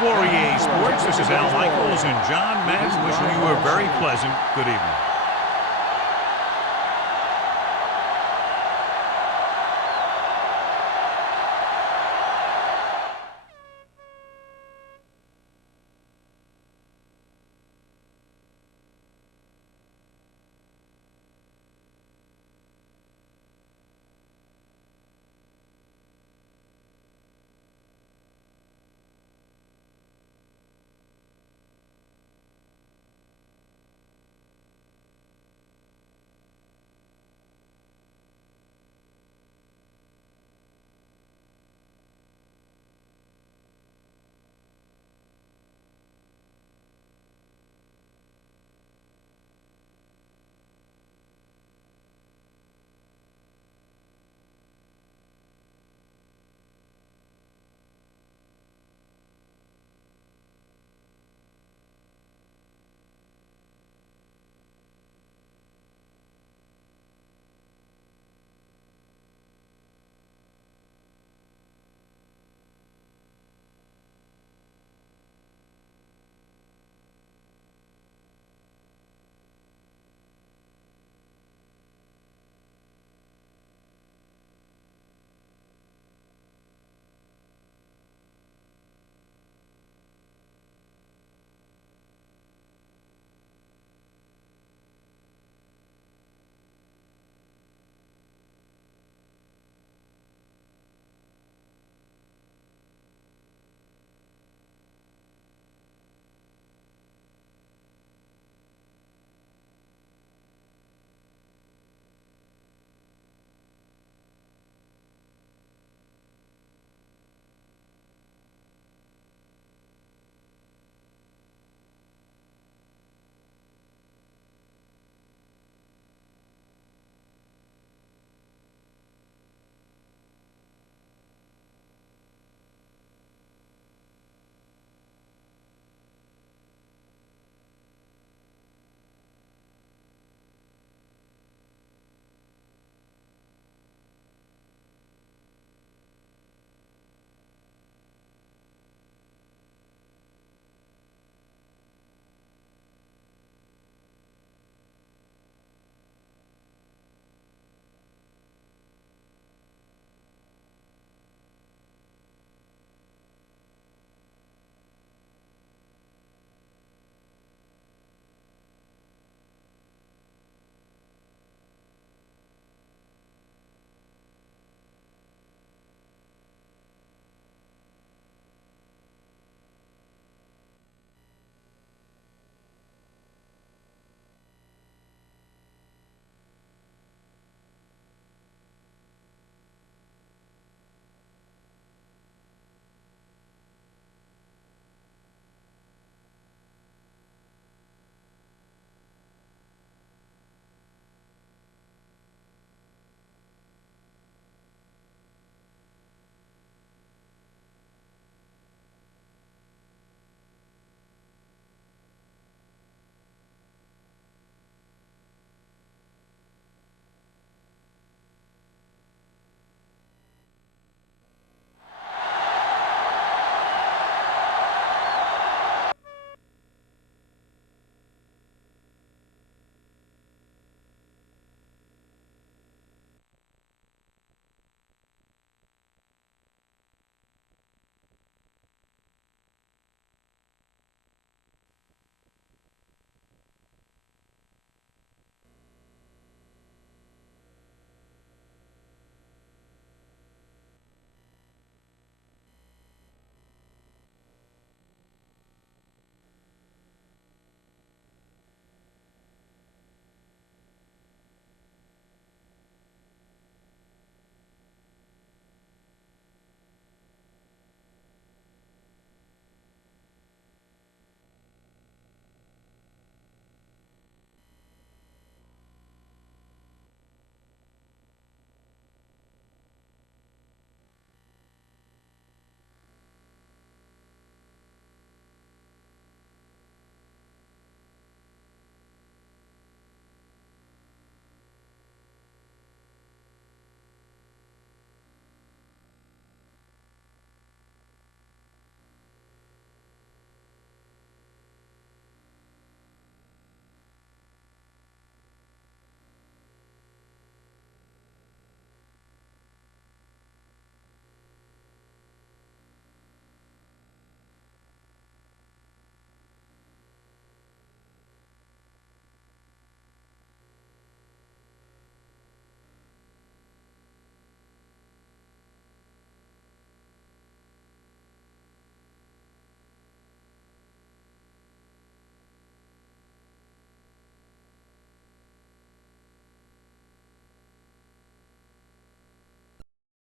For EA Sports, this is Al Michaels and John Madden wishing you a very pleasant good evening.